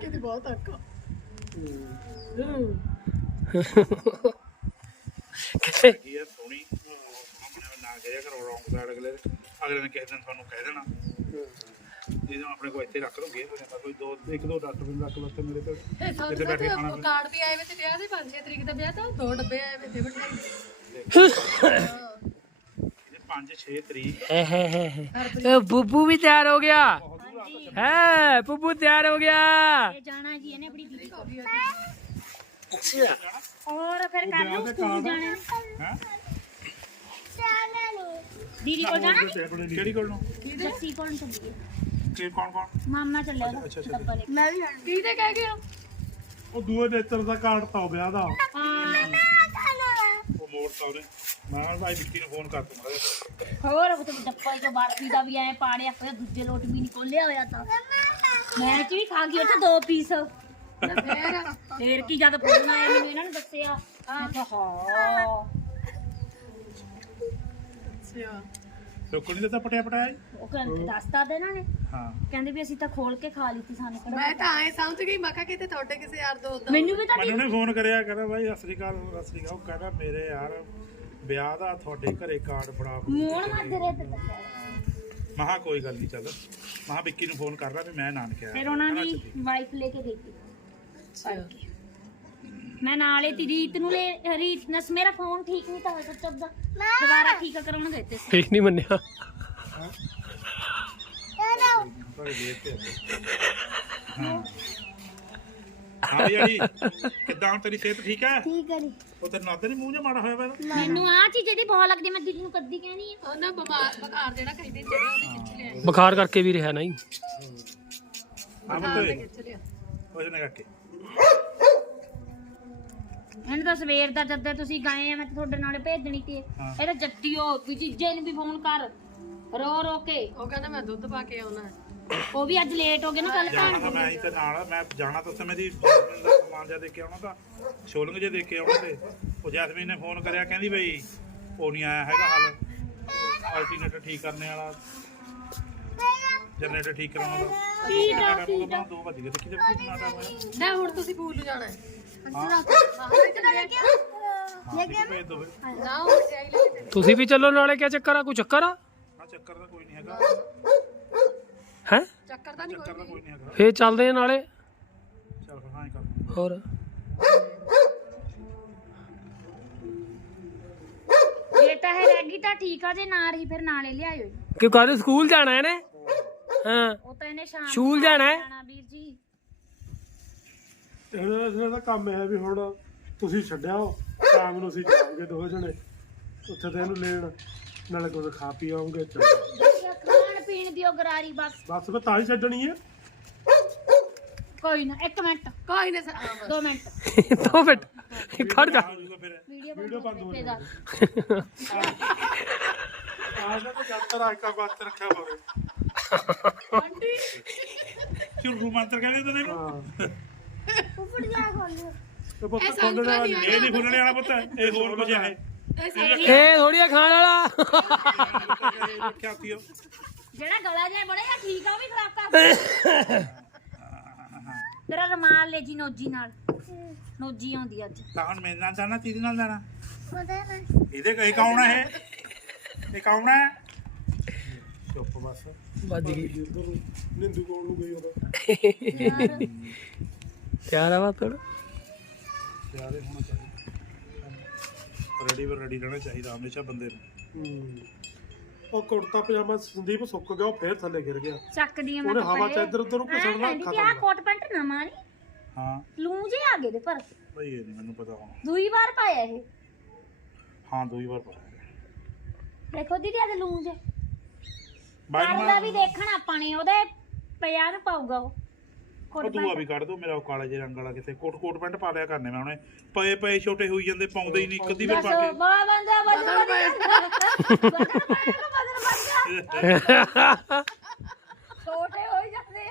ਕਿਤੇ ਬਹੁਤ ਅੱਕਾ ਕੀ ਹੈ ਸੋਹਣੀ? ਆਪਣੇ ਨਾ ਕਰਿਆ ਕਰੋ ਰੌਂਗ ਸਾਈਡ ਅਗਲੇ ਦੇ। ਅਗਲੇ ਨੇ ਕਿਸੇ ਦਿਨ ਤੁਹਾਨੂੰ ਕਹਿ ਦੇਣਾ। ਜਿਹਨੂੰ ਆਪਣੇ ਕੋਲ ਇੱਥੇ ਰੱਖ ਦੋਗੇ ਤਾਂ ਕੋਈ ਦੋ ਇੱਕ ਦੋ ਡਾਕਟਰ ਵੀ ਰੱਖ ਲਓ ਤੇ ਮੇਰੇ ਕੋਲ। ਇੱਥੇ ਬੈਠ ਕੇ ਖਾਣਾ। ਕਾਰਡ ਵੀ ਆਏ ਵੇ ਤੇ ਵਿਆਹ ਦੇ 5-6 ਤਰੀਕ ਦਾ ਵਿਆਹ ਤਾਂ ਦੋ ਡੱਬੇ ਆਏ ਵੇ ਤੇ ਬਟਾਈ ਇਹ 5 6 ਤਰੀਕ ਇਹ ਬੁੱਬੂ ਵੀ ਤਿਆਰ ਹੋ ਗਿਆ ਹੈ ਬੁੱਬੂ ਤਿਆਰ ਹੋ ਗਿਆ ਇਹ ਜਾਣਾ ਜੀ ਇਹਨੇ ਆਪਣੀ ਦੀਦੀ ਕੋਲ ਔਰ ਫਿਰ ਕੱਲ ਨੂੰ ਸਕੂਲ ਜਾਣਾ ਹੈ ਦੀਦੀ ਕੋਲ ਜਾਣਾ ਨੀ? ਕਿਹੜੀ ਕੋਲ ਨੂੰ ਜੱਸੀ ਕੋਲ ਨੀ ਚੱਲੀਏ ਕਿ ਕੌਣ ਕੌਣ ਮਾਮਾ ਚੱਲਿਆ ਉਹਦਾ ਅੱਛਾ, ਅੱਛਾ। ਡੱਬਾ ਲੈ ਕੇ। ਮੈਂ ਵੀ ਜਾਣਾ ਕੀ ਤੇ ਕਹਿ ਗਿਆ ਉਹ ਦੂਏ ਨੇਤਰ ਦਾ ਕਾਰਡ ਤਾਂ ਵਿਆਹ ਦਾ ਹਾਂ ਉਹ ਮੋੜ ਤਾ ਉਹਨੇ ਮੈਂ ਕਿਹਾ ਭਾਈ ਵਿੱਕੀ ਨੂੰ ਫੋਨ ਕਰ ਤੂੰ ਮਾੜਾ ਹੋਰ ਉਹ ਤੇ ਡੱਬਾ ਜੋ ਬਾਰਫੀ ਦਾ ਵੀ ਐ ਪਾੜਿਆ ਫਿਰ ਦੂਜੇ ਲੋਟ ਵੀ ਨਹੀਂ ਖੋਲਿਆ ਹੋਇਆ ਤਾਂ। ਮੈਂ ਚ ਵੀ ਖਾ ਗਈ ਚ ਦੋ ਪੀਸ ਫੇਰ ਕੀ ਜਦ ਫੋਨ ਆਇਆ ਮੈਨੂੰ ਇਹਨਾਂ ਨੇ ਦੱਸਿਆ। ਕਿਹਾ ਹਾਂ। ਸੁੱਕ ਨਹੀਂ ਦਿੱਤਾ ਪਟਿਆ ਪਟਾਇਆ ਜੀ? ਉਹ ਕਹਿੰਦੇ ਦੱਸਤਾ ਤੇ ਇਹਨਾਂ ਨੇ। ਹਾਂ। ਕਹਿੰਦੇ ਵੀ ਅਸੀਂ ਤਾਂ ਖੋਲ ਕੇ ਖਾ ਲਈ ਤੀ ਸਾਨੂੰ ਕਿਹੜਾ ਮੈਂ ਤਾਂ ਐ ਸਮਝ ਗਈ ਮੈਂ ਕਿਹਾ ਕਿਤੇ ਤੁਹਾਡੇ ਕਿਸੇ ਯਾਰ ਦੋਸਤ ਦਾ ਮੈਨੂੰ ਵੀ ਤਾਂ ਮੈਨੂੰ ਨੇ ਫੋਨ ਕਰਿਆ ਕਹਿੰਦਾ ਭਾਈ ਸਤਿ ਸ੍ਰੀ ਅਕਾਲ ਸਤਿ ਸ੍ਰੀ ਅਕਾਲ। ਉਹ ਕਹਿੰਦਾ ਮੇਰੇ ਯਾਰ ਵਿਆਹ ਦਾ ਤੁਹਾਡੇ ਘਰੇ ਕਾਰਡ ਫੜਾ ਮੂਣ ਮਾਜਰੇ ਤੇ ਦੱਸਿਆ ਮਹਾ ਕੋਈ ਗੱਲ ਨਹੀਂ ਚੱਲ। ਮਹਾ ਵਿੱਕੀ ਨੂੰ ਫੋਨ ਕਰ ਰਿਹਾ ਵੀ ਮੈਂ ਨਾਨਕੇ ਆਇਆ ਫਿਰ ਉਹਨਾਂ ਦੀ ਚੱਲੀ। ਵਾਈਫ ਲੈ ਕੇ ਗਈ ਮੈਂ ਨਾਲੇ ਤੀ ਰੀਤ ਨੂੰ ਲੈ ਰੀਤ ਨਸ ਮੇਰਾ ਫੋਨ ਠੀਕ ਨਹੀਂ ਤਾਂ ਹੋਇਆ ਸੱਚ ਦਾ ਦੁਬਾਰਾ ਠੀਕ ਕਰਾਉਣ ਗਏ ਤੇ। ਠੀਕ ਨਹੀਂ ਮੰਨਿਆ। ਤੁਹਾਡੇ ਦੇਖ ਤੇ ਹਾਂ। ਹਾਂ ਯਾਰੀ ਕਿੱਦਾਂ ਹੁਣ ਤੇਰੀ ਸਿਹਤ ਠੀਕ ਹੈ? ਠੀਕ ਹੈ ਜੀ। ਉਹ ਤੇਰੇ ਨਾਤੇ ਨਹੀਂ ਮੂੰਹ ਜਿਹਾ ਮਾੜਾ ਹੋਇਆ ਪਿਆ ਮੈਨੂੰ ਆ ਚੀਜ਼ ਇਹਦੀ ਬਹੁਤ ਲੱਗਦੀ ਮੈਂ ਦੀਦੀ ਨੂੰ ਕਦੀ ਕਹਿਣੀ ਆ। ਉਹਨਾਂ ਬਿਮਾਰ ਬੁਖਾਰ ਜਿਹੜਾ ਕਈ ਦਿਨ ਚੜਿਆ ਉਹਨੇ ਖਿੱਚ ਲਿਆ। ਬੁਖਾਰ ਕਰਕੇ ਵੀ ਰਿਹਾ ਨਹੀਂ। ਹਾਂ ਬਤੇ ਉਹਦੇ ਨਾਲ ਕਰਕੇ। ਇਹਨੂੰ ਤਾਂ ਸਵੇਰ ਦਾ ਜਦ ਦੇ ਤੁਸੀਂ ਗਏ ਆ ਮੈਂ ਤਾਂ ਤੁਹਾਡੇ ਨਾਲੇ ਭੇਜਣੀ ਤੀ ਹਾਂ। ਇਹ ਤਾਂ ਜੱਟੀਓ ਵੀ ਜੀਜੇ ਨੂੰ ਵੀ ਫੋਨ ਕਰ। ਰੋ ਰੋ ਕੇ। ਉਹ ਕਹਿੰਦਾ ਮੈਂ ਦੁੱਧ ਪਾ ਕੇ ਆਉਣਾ। ਉਹ ਵੀ ਅੱਜ ਲੇਟ ਹੋ ਗਏ ਨਾ ਕੱਲ ਜਾਣਾ ਤਾਂ ਮੈਂ ਤੇ ਨਾਲ ਮੈਂ ਜਾਣਾ ਤਾਂ ਜੈਸਮੀਨ ਦਾ ਸਮਾਨ ਜਿਹਾ ਦੇ ਕੇ ਆਉਣਾ ਤਾਂ ਸ਼ੋਲਿੰਗ ਜੇ ਦੇ ਕੇ ਆਉਣਾ ਤੇ। ਉਹ ਜੈਸਮੀਨ ਨੇ ਫੋਨ ਕਰਿਆ ਕਹਿੰਦੀ ਬਈ ਉਹ ਨਹੀਂ ਆਇਆ ਹੈਗਾ ਹਾਲ। ਅਲਟਰਨੇਟਰ ਠੀਕ ਕਰਨੇ ਵਾਲਾ। ਜਨਰੇਟਰ ਠੀਕ ਕਰਾਉਣਾ ਠੀਕ ਆ ਠੀਕ ਆ। ਦੋ ਵੱਜ ਗਏ ਦੇਖੀ ਜਦ ਕਿੰਨਾ ਟਾਈਮ ਹੋਇਆ। ਨਾ ਹੁਣ ਤੁਸੀਂ ਪੂਲ ਨੂੰ ਜਾਣਾ ਹੈ। ਭੇਜ ਦੋ ਫਿਰ ਤੁਸੀਂ ਵੀ ਚੱਲੋ ਨਾਲੇ ਕਿਆ ਚੱਕਰ ਆ? ਕੋਈ ਚੱਕਰ ਆ? ਹਾਂ ਚੱਕਰ ਦਾ ਕੋਈ ਨਹੀਂ ਹੈਗਾ। ਹੈ? ਚੱਕਰ ਤਾਂ ਨਹੀਂ ਚੱਕਰ ਦਾ ਕੋਈ ਨਹੀਂ ਹੈਗਾ। ਫੇਰ ਚੱਲਦੇ ਆ ਨਾਲੇ। ਚੱਲ ਫਿਰ ਹਾਂ ਹੀ ਕਰ ਹੋਰ? ਜੇ ਤਾਂ ਇਹ ਰਹਿ ਗਈ ਤਾਂ ਠੀਕ ਆ ਜੇ ਨਾ ਰਹੀ ਫਿਰ ਨਾਲੇ ਲਿਆਇਓ ਕਿਉਂ ਕੱਲ ਸਕੂਲ ਜਾਣਾ ਇਹਨੇ? ਹਾਂ। ਉਹ ਤਾਂ ਇਹਨੇ ਸ਼ਾਮ ਨੂੰ ਸਕੂਲ ਜਾਣਾ ਹੈ? ਜਾਣਾ ਵੀਰ ਜੀ। ਇਹਦਾ ਇਹਦਾ ਤਾਂ ਕੰਮ ਹੈ ਵੀ ਹੁਣ ਤੁਸੀਂ ਛੱਡਿਆ ਸ਼ਾਮ ਨੂੰ ਅਸੀਂ ਜਾਵਾਂਗੇ ਦੋ ਜਣੇ। ਉੱਥੇ ਤੇ ਇਹਨੂੰ ਲੈਣ ਨਾਲੇ ਕੁਝ ਖਾ ਪੀ ਆਉਂਗੇ ਚੱਲ ਖਾਣ ਪੀਣ ਦੀ ਉਹ ਗਰਾਰੀ ਬਸ। ਬਸ ਤਾਂ ਹੀ ਛੱਡਣੀ ਹੈ ਕੋਈ ਨਾ ਇੱਕ ਮਿੰਟ ਕੋਈ ਨਾ ਸਰ। ਦੋ ਮਿੰਟ। ਦੋ ਮਿੰਟ ਖੜ ਜਾ। ਵੀਡੀਓ ਬੰਦ ਹੋ ਜਾਏਗਾ ਆਹ ਤਾਂ ਜੰਤਰ ਆ ਕਾ ਬਾਤ ਰੱਖਿਆ ਹੋਵੇ। ਝੁਰੂ ਮੰਤਰ ਕਹਿੰਦੇ ਤਾਂ ਇਹਨੂੰ ਉੱਪਰ ਜਾ ਖੋਲ ਤੇ ਪੁੱਤ ਇਹ ਖੋਲਣ ਵਾਲਾ ਨਹੀਂ ਇਹ ਨਹੀਂ ਫੁੱਲਣੇ ਵਾਲਾ ਪੁੱਤ ਇਹ ਹੋਰ ਕੁਝ ਹੈ। ਇਹ ਇਹ ਥੋੜੀਆ ਖਾਣ ਵਾਲਾ। ਕੀ ਆਤੀ ਹੋ ਜਿਹੜਾ ਗਲਾ ਜਿਹਾ ਬੜਾ ਜਿਹਾ ਠੀਕ ਆ ਉਹ ਵੀ ਖਰਾਬ ਕਰ ਤੇਰਾ ਰਮਾਲ ਲੈ ਜੀ ਨੋਜੀ ਨਾਲ। ਨੋਜੀ ਆਉਂਦੀ ਅੱਜ। ਤਾਂ ਹੁਣ ਮੇਰੇ ਨਾਲ ਜਾਣਾ ਤੀਰੇ ਨਾਲ ਜਾਣਾ। ਪਤਾ ਨਾ। ਇਹਦੇ ਇਹ ਕੌਣ ਹੈ ਇਹ? ਇਹ ਕੌਣ ਹੈ ਚੁੱਪ ਬਸ। ਵੱਜ ਗਈ। ਨਿੰਦੂ ਕੋਲ ਨੂੰ ਗਈ ਉਹਦਾ ਤਿਆਰ ਆ ਵਾ ਥੋੜਾ ਯਾਰ ਇਹ ਹੋਣਾ ਚਾਹੀਦਾ। ਰੈਡੀ ਵਰ ਰੈਡੀ ਰਹਿਣਾ ਚਾਹੀਦਾ ਹਮੇਸ਼ਾ ਬੰਦੇ ਨੂੰ। ਹੂੰ। ਉਹ ਕੁੜਤਾ ਪਜਾਮਾ ਸੰਦੀਪ ਸੁੱਕ ਗਿਆ ਉਹ ਫੇਰ ਥੱਲੇ ਗਿਰ ਗਿਆ। ਚੱਕਦੀ ਆ ਮੈਂ ਉਹਨੇ ਹਵਾ ਚ। ਇੱਧਰ ਉੱਧਰ ਨੂੰ ਘਸੜਨਾ ਖਤਮ ਆ। ਕੋਟ ਪੈਂਟ ਨਵਾਂ ਨੀ? ਹਾਂ। ਲੂ ਜੇ ਆ ਗਏ ਦੇ ਪਰ। ਬਈ ਇਹ ਨਹੀਂ ਮੈਨੂੰ ਪਤਾ ਹੁਣ। ਦੂਈ ਵਾਰ ਪਾਇਆ ਇਹ। ਹਾਂ ਦੋ ਹੀ ਵਾਰ ਪਾਇਆ ਦੇਖੋ ਦੀਦੀ ਆ ਲੂ ਜੇ। ਬਾਈ ਕਰਦਾ ਵੀ ਦੇਖਣਾ ਆਪਾਂ ਨੇ ਉਹਦੇ ਪਿਆ ਨੂੰ ਪਾਊਗਾ ਉਹ। ਉਹ ਕੋਟ ਦੂਆ ਵੀ ਕੱਢ ਦੋ ਮੇਰਾ ਉਹ ਕਾਲੇ ਜਿਹੇ ਰੰਗ ਵਾਲਾ ਕਿਤੇ ਕੋਟ ਕੋਟ ਪੈਂਟ ਪਾ ਲਿਆ ਕਰਨੇ ਮੈਂ ਉਹਨੇ। ਪਏ ਪਏ ਛੋਟੇ ਹੋਈ ਜਾਂਦੇ ਪਾਉਂਦੇ ਹੀ ਨਹੀਂ ਇੱਕ ਅੱਧੀ ਵਾਰ ਪਾ ਕੇ। ਬਾ ਬੰਦਾ ਬਦਲ ਬਦਲ ਬਦਲ ਛੋਟੇ ਹੋਈ ਜਾਂਦੇ।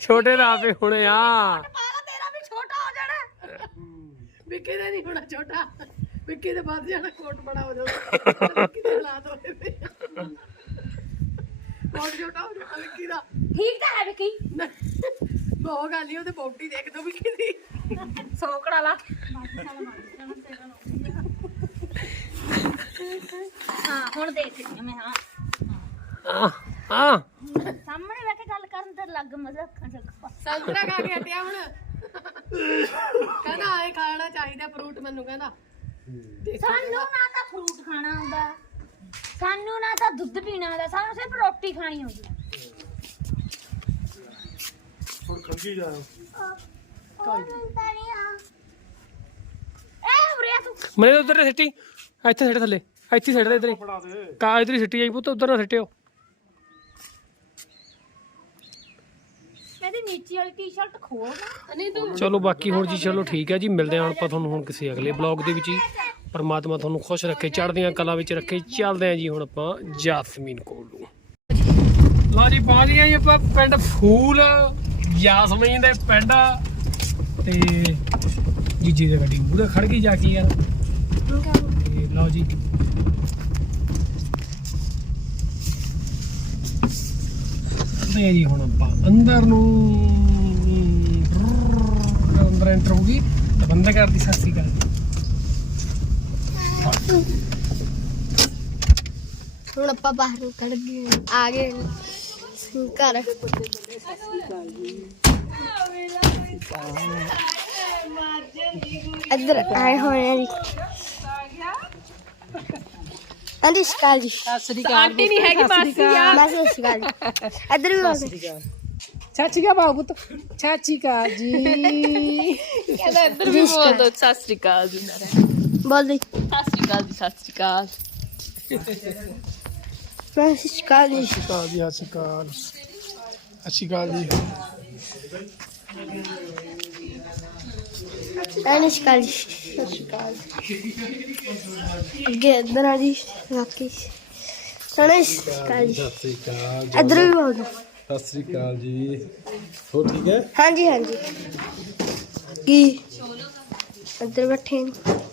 ਛੋਟੇ ਦਾ ਆਪੇ ਹੁਣੇ ਆ ਪਾਲਾ ਤੇਰਾ ਵੀ ਛੋਟਾ ਹੋ ਜਾਣਾ। ਵਿੱਕੀ ਦਾ ਨਹੀਂ ਹੋਣਾ ਛੋਟਾ। ਵਿੱਕੀ ਦੇ ਵੱਧ ਜਾਣਾ ਕੋਟ ਬੜਾ ਹੋ ਜਾਊਗਾ। ਵਿੱਕੀ ਦੇ ਹਾਲਾਤ ਹੋਏ ਪਏ ਕੋਟ ਛੋਟਾ ਹੋ ਜਾਣਾ ਵਿੱਕੀ ਦਾ? ਠੀਕ ਤਾਂ ਹੈ ਵਿਕੀ। ਬਹੁਤ ਗੱਲ ਹੀ ਉਹਦੇ ਬੋਡੀ ਦੇਖ ਦੋ ਵਿੱਕੀ ਦੀ। ਸੋਕੜਾ ਲਾ। ਹਾਂ ਹੁਣ ਦੇਖ ਰਹੀ ਮੈਂ ਹਾਂ। ਆ ਆ ਸਾਹਮਣੇ ਬੈ ਕੇ ਗੱਲ ਕਰਨ ਤੇ ਲੱਗ ਮਜ਼ਾ ਅੱਖਾਂ ਚ। ਸੰਤਰਾ ਖਾ ਕੇ ਹਟਿਆ ਹੁਣ। ਕਹਿੰਦਾ ਆਏ ਖਾਣਾ ਚਾਹੀਦਾ ਫਰੂਟ ਮੈਨੂੰ ਕਹਿੰਦਾ। ਸਾਨੂੰ ਨਾ ਤਾਂ ਫਰੂਟ ਖਾਣਾ ਆਉਂਦਾ। ਸਾਨੂੰ ਨਾ ਤਾਂ ਦੁੱਧ ਪੀਣਾ ਆਉਂਦਾ ਸਾਨੂੰ ਸਿਰਫ ਰੋਟੀ ਖਾਣੀ ਆਉਂਦੀ ਹੁਣ ਖੰਗੀ ਜਾਓ ਤੂੰ ਮੇਰੇ ਉਧਰ ਸਿੱਟੀ। ਇੱਥੇ ਸਿੱਟ ਥੱਲੇ। ਇੱਥੇ ਸਿੱਟ ਦੇ ਇਧਰ ਫੜਾ ਦੇ। ਕਾ ਇਧਰ ਹੀ ਸਿੱਟੀ ਜਾਈ ਪੁੱਤ ਉਧਰ ਨਾ ਸਿੱਟਿਓ। ਇਹਦੀ ਨੀਚੇ ਵਾਲੀ ਟੀ-ਸ਼ਰਟ ਖੋਲ ਨਾ ਨਹੀਂ ਤੂੰ ਚਲੋ ਬਾਕੀ ਹੁਣ ਜੀ ਚਲੋ ਠੀਕ ਹੈ ਜੀ। ਮਿਲਦੇ ਹਾਂ ਆਪਾਂ ਤੁਹਾਨੂੰ ਹੁਣ ਕਿਸੇ ਅਗਲੇ ਬਲੌਗ ਦੇ ਵਿੱਚ ਹੀ। ਪਰਮਾਤਮਾ ਤੁਹਾਨੂੰ ਖੁਸ਼ ਰੱਖੇ, ਚੜ੍ਹਦੀਆਂ ਕਲਾ ਵਿੱਚ ਰੱਖੇ। ਚੱਲਦੇ ਹਾਂ ਜੀ ਹੁਣ ਆਪਾਂ ਜਾਸਮੀਨ ਕੋਲ ਨੂੰ। ਲਓ ਜੀ, ਪਹੁੰਚ ਗਏ ਜੀ ਆਪਾਂ ਪਿੰਡ ਫੂਲ ਯਾਸਮੀਨ ਦੇ ਪਿੰਡ। ਤੇ ਜੀਜੀ ਦੇ ਗੱਡੀ ਮੂਹਰੇ ਖੜ ਗਈ ਜਾ ਕੇ ਯਾਰ। ਤੇ ਲਓ ਜੀ। ਤੇ ਜੀ, ਹੁਣ ਆਪਾਂ ਅੰਦਰ ਨੂੰ। ਅੰਦਰ ਐਂਟਰ ਹੋ ਗਈ। ਬੰਦ ਕਰਦੀ ਸਤਿ ਸ਼੍ਰੀ ਅਕਾਲ ਹੁਣ ਆਪਾਂ ਬਾਹਰ ਨਿਕਲ ਗਏ ਆ ਗਏ ਘਰ। ਇੱਧਰ ਆਏ ਹੋਏ ਆ ਜੀ। ਆਂਟੀ ਸ਼ਕਾਲ ਜੀ। ਆਂਟੀ ਨਹੀਂ ਹੈਗੀ ਮਾਸੀ ਆ। ਮੈਂ ਸਤਿ ਸ਼੍ਰੀ ਅਕਾਲ ਜੀ। ਇੱਧਰ ਵੀ ਆਓ। ਚਾਚੀ ਕਾ ਬਾਬੂ ਪੁੱਤ ਚਾਚੀ ਕਾ ਜੀ। ਕਹਿੰਦਾ ਇੱਧਰ ਵੀ ਬੋਲ ਦੋ ਸਤਿ ਸ੍ਰੀ ਅਕਾਲ ਜੀ ਬੋਲ ਦੇ ਸਤਿ ਸ੍ਰੀ ਅਕਾਲ ਜੀ ਸਤਿ ਸ੍ਰੀ ਅਕਾਲ ਸਤਿ ਸ਼੍ਰੀ ਅਕਾਲ ਜੀ ਅਕਾਲ ਜੀ ਸਤਿ ਸ਼੍ਰੀ ਅਕਾਲ ਸਤਿ ਸ਼੍ਰੀ ਅਕਾਲ ਜੀ ਸਤਿ ਸ਼੍ਰੀ ਅਕਾਲ ਜੀ ਸਤਿ ਸ਼੍ਰੀ ਅਕਾਲ ਅੱਗੇ ਇੱਧਰ ਆ ਜੀ ਸਤਿ ਸ਼੍ਰੀ ਅਕਾਲ ਜੀ ਸਤਿ ਸ਼੍ਰੀ ਅਕਾਲ ਇੱਧਰ ਵੀ ਬੋਲ ਦੋ ਸਤਿ ਸ਼੍ਰੀ ਅਕਾਲ ਜੀ ਹੋ ਠੀਕ ਹੈ ਹਾਂਜੀ ਹਾਂਜੀ ਕੀ ਇੱਧਰ ਬੈਠੇ ਨੇ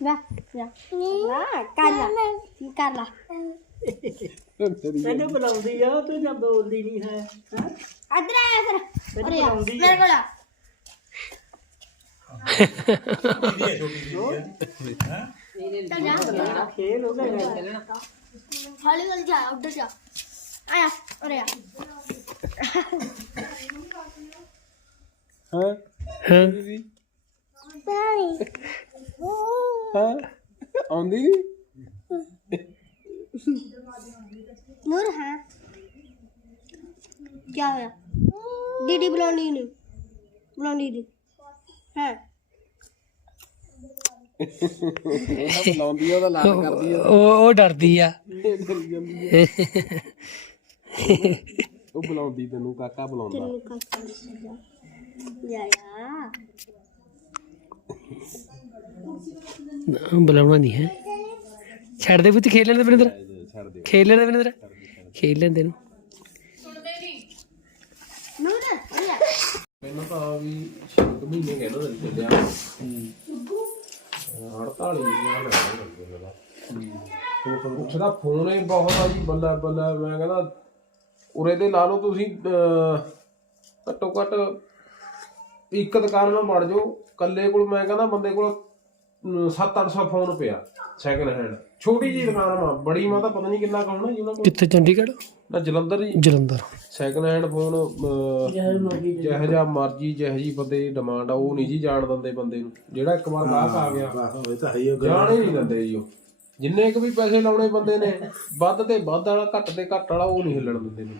Vâng, dạ. Đó, canh à. Canh à. ਤੈਨੂੰ ਬੁਲਾਉਂਦੀ ਆ ਤੂੰ ਜਾਂ ਬੋਲਦੀ ਨਹੀਂ ਹੈ ਇੱਧਰ ਆਇਆ ਫਿਰ। ਅਰੇ ਯਾਰ, ਮੇਰੇ ਕੋਲ ਆ। ਚੱਲ ਜਾ ਖੇਲ ਹੋ ਗਿਆ। ਹੌਲੀ ਹੌਲੀ ਜਾ ਉੱਧਰ ਜਾ। ਆਇਆ ਅਰੇ ਆ। ਹਾਂ। ਹਾਂ। ਹਾਂ। ਆਉਂਦੀ ਨੀ? ਨੂਰ ਹਾਂ। ਕੀ ਹੋਇਆ? ਦੀਦੀ ਬੁਲਾਉਣੀ ਨਹੀਂ ਬੁਲਾਉਣੀ ਦੀ ਹਾਂ। ਉਹ ਬੁਲਾਉਂਦੀ ਆ ਉਹਦਾ ਲਾਡ ਕਰਦੀ ਆ। ਉਹ ਉਹ ਡਰਦੀ ਆ। ਉਹ ਬੁਲਾਉਂਦੀ ਤੈਨੂੰ ਕਾਕਾ ਬੁਲਾਉਂਦਾ। ਤੈਨੂੰ ਕਾਕਾ ਜਾ ਬੁਲਾਉਣਾ ਨਹੀਂ ਹੈ। ਛੱਡ ਦੇ ਪੁੱਤ ਖੇਲ ਲੈਣ ਦੇ ਛੱਡ ਦੇ ਖੇਲ ਲੈਣ ਦੇ ਖੇਲ ਲੈਂਦੇ ਨੂੰ ਨੂਰ ਅਰੇ ਆ ਵੀ 6 ਮਹੀਨੇ ਕਹਿੰਦਾ ਦਿਲ ਚੱਲਿਆ। ਹੜਤਾਲੀ ਹਜ਼ਾਰ ਦਾ ਉਹਦਾ ਫੋਨ ਹੀ। ਬਹੁਤ ਆ ਜੀ, ਬੱਲਾ ਬੱਲਾ। ਮੈਂ ਕਹਿੰਦਾ, ਉਰੇ ਦੇ ਲਾ ਲਓ ਤੁਸੀਂ ਘੱਟੋ ਘੱਟ ਇੱਕ ਦੁਕਾਨ ਮੈਂ ਵੜ ਜਾਓ ਕੱਲੇ ਕੋਲ ਮੈਂ ਕਹਿੰਦਾ ਬੰਦੇ ਕੋਲ 7-800 ਫੋਨ ਪਿਆ ਸੈਕਿੰਡ ਹੈਂਡ ਛੋਟੀ ਜੀ ਦੁਕਾਨ ਆ ਬੜੀ ਮਾ ਤਾਂ ਪਤਾ ਨਹੀਂ ਕਿੰਨਾ ਕਹਣਾ ਜੀ ਉਹਨਾਂ ਕੋਲ। ਕਿੱਥੇ ਚੰਡੀਗੜ੍ਹ? ਨਾ ਜਲੰਧਰ ਜੀ। ਜਲੰਧਰ। ਸੈਕਿੰਡ ਹੈਂਡ ਫੋਨ ਜਿਹੋ ਜਿਹਾ ਮਰਜ਼ੀ ਜਿਹੋ ਜੀ ਬੰਦੇ ਦੀ ਡਿਮਾਂਡ ਆ ਉਹ ਨਹੀਂ ਜੀ ਜਾਣ ਦਿੰਦੇ ਬੰਦੇ ਨੂੰ। ਜਿਹੜਾ ਇੱਕ ਵਾਰ ਗਾਹਕ ਆ ਗਿਆ ਇਹ ਤਾਂ ਹੈ ਹੀ ਜਾਣ ਹੀ ਨਹੀਂ ਦਿੰਦੇ ਜੀ ਉਹ। ਜਿੰਨੇ ਕੁ ਵੀ ਪੈਸੇ ਲਾਉਣੇ ਬੰਦੇ ਨੇ ਵੱਧ ਤੇ ਵੱਧ ਵਾਲਾ ਘੱਟ ਤੇ ਘੱਟ ਵਾਲਾ ਉਹ ਨਹੀਂ ਹਿੱਲਣ ਦਿੰਦੇ ਨੇ।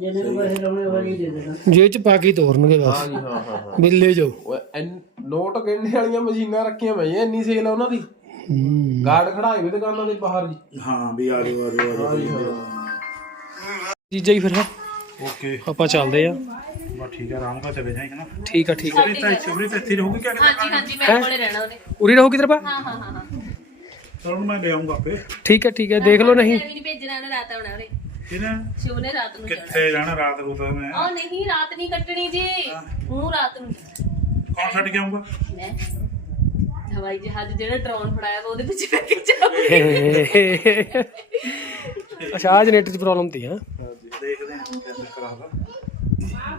ਜਿਹਨੇ ਨੂੰ ਪੈਸੇ ਲਾਉਣੇ ਵਾਲੀ ਦੇ ਦੇਣਾ। ਜੇਬ ਚ ਪਾ ਕੇ ਤੋਰਨਗੇ ਬਸ। ਹਾਂ ਜੀ ਹਾਂ ਹਾਂ ਹਾਂ। ਬਿੱਲੇ ਜੋ। ਉਹ ਐਨ- ਨੋਟ ਗਿਣਨੇ ਵਾਲੀਆਂ ਮਸ਼ੀਨਾਂ ਰੱਖੀਆਂ ਪਈਆਂ ਇੰਨੀ ਸੇਲ ਆ ਉਹਨਾਂ ਦੀ। ਗਾਰਡ ਖੜਾਏ ਵੀ ਦੁਕਾਨਾਂ ਦੇ ਬਾਹਰ ਜੀ। ਹਾਂ ਵੀ ਆ ਜਾਓ ਆ ਜਾਓ ਆ ਜੀ ਜਾਓ ਹਾਂ। ਜੀਜਾ ਹੀ ਫਿਰ ਓਕੇ। ਆਪਾਂ ਚੱਲਦੇ ਆ ਬਸ ਠੀਕ ਹੈ ਆਰਾਮ ਨਾਲ ਚਲੇ ਜਾਈਂ ਨਾ। ਠੀਕ ਆ ਠੀਕ ਆ। ਇਹ ਤਾਂ ਚੋਰੀ ਤੇ ਇੱਥੇ ਹੀ ਰਹੂਗੀ ਕਿਆ ਹਾਂਜੀ ਹਾਂਜੀ ਮੇਰੇ ਕੋਲੇ ਰਹਿਣਾ ਉਹਨੇ ਉਰੀ ਰਹੋ ਕਿਧਰ ਪਾ ਹਾਂ ਹਾਂ ਹਾਂ ਹਾਂ। ਚਲੋ ਹੁਣ ਮੈਂ ਲੈ ਆਉਂਗਾ ਆਪੇ। ਠੀਕ ਹੈ ਠੀਕ ਹੈ ਦੇਖ ਲਓ ਨਹੀਂ। ਵੀ ਨਹੀਂ ਭੇਜਣਾ ਉਹਨੇ ਰਾਤ ਆਉਣਾ ਉਹਨੇ ਕਿਨੇ ਸ਼ਿਵ ਨੇ ਰਾਤ ਨੂੰ ਜਾਣਾ ਕਿੱਥੇ ਜਾਣਾ। ਰਾਤ ਨੂੰ ਤਾਂ ਮੈਂ? ਉਹ ਨਹੀਂ ਰਾਤ ਨਹੀਂ ਕੱਟਣੀ ਜੀ। ਹੂੰ। ਰਾਤ ਨੂੰ ਕੌਣ ਛੱਡ ਕੇ ਆਉਂਗਾ ਮੈਂ। ਹਵਾਈ ਜਹਾਜ਼ ਜਿਹੜਾ ਡਰੋਨ ਫੜਾਇਆ ਵਾ ਉਹਦੇ ਪਿੱਛੇ ਬੈਠ ਕੇ ਜਾਊਂਗੀ। ਅੱਛਾ ਆ ਜਨਰੇਟਰ ਦੀ ਪ੍ਰੋਬਲਮ ਤੀ ਹਾਂ ਦੇਖਦੇ ਹਾਂ ਕਿਆ ਚੱਕਰ ਆਦਾ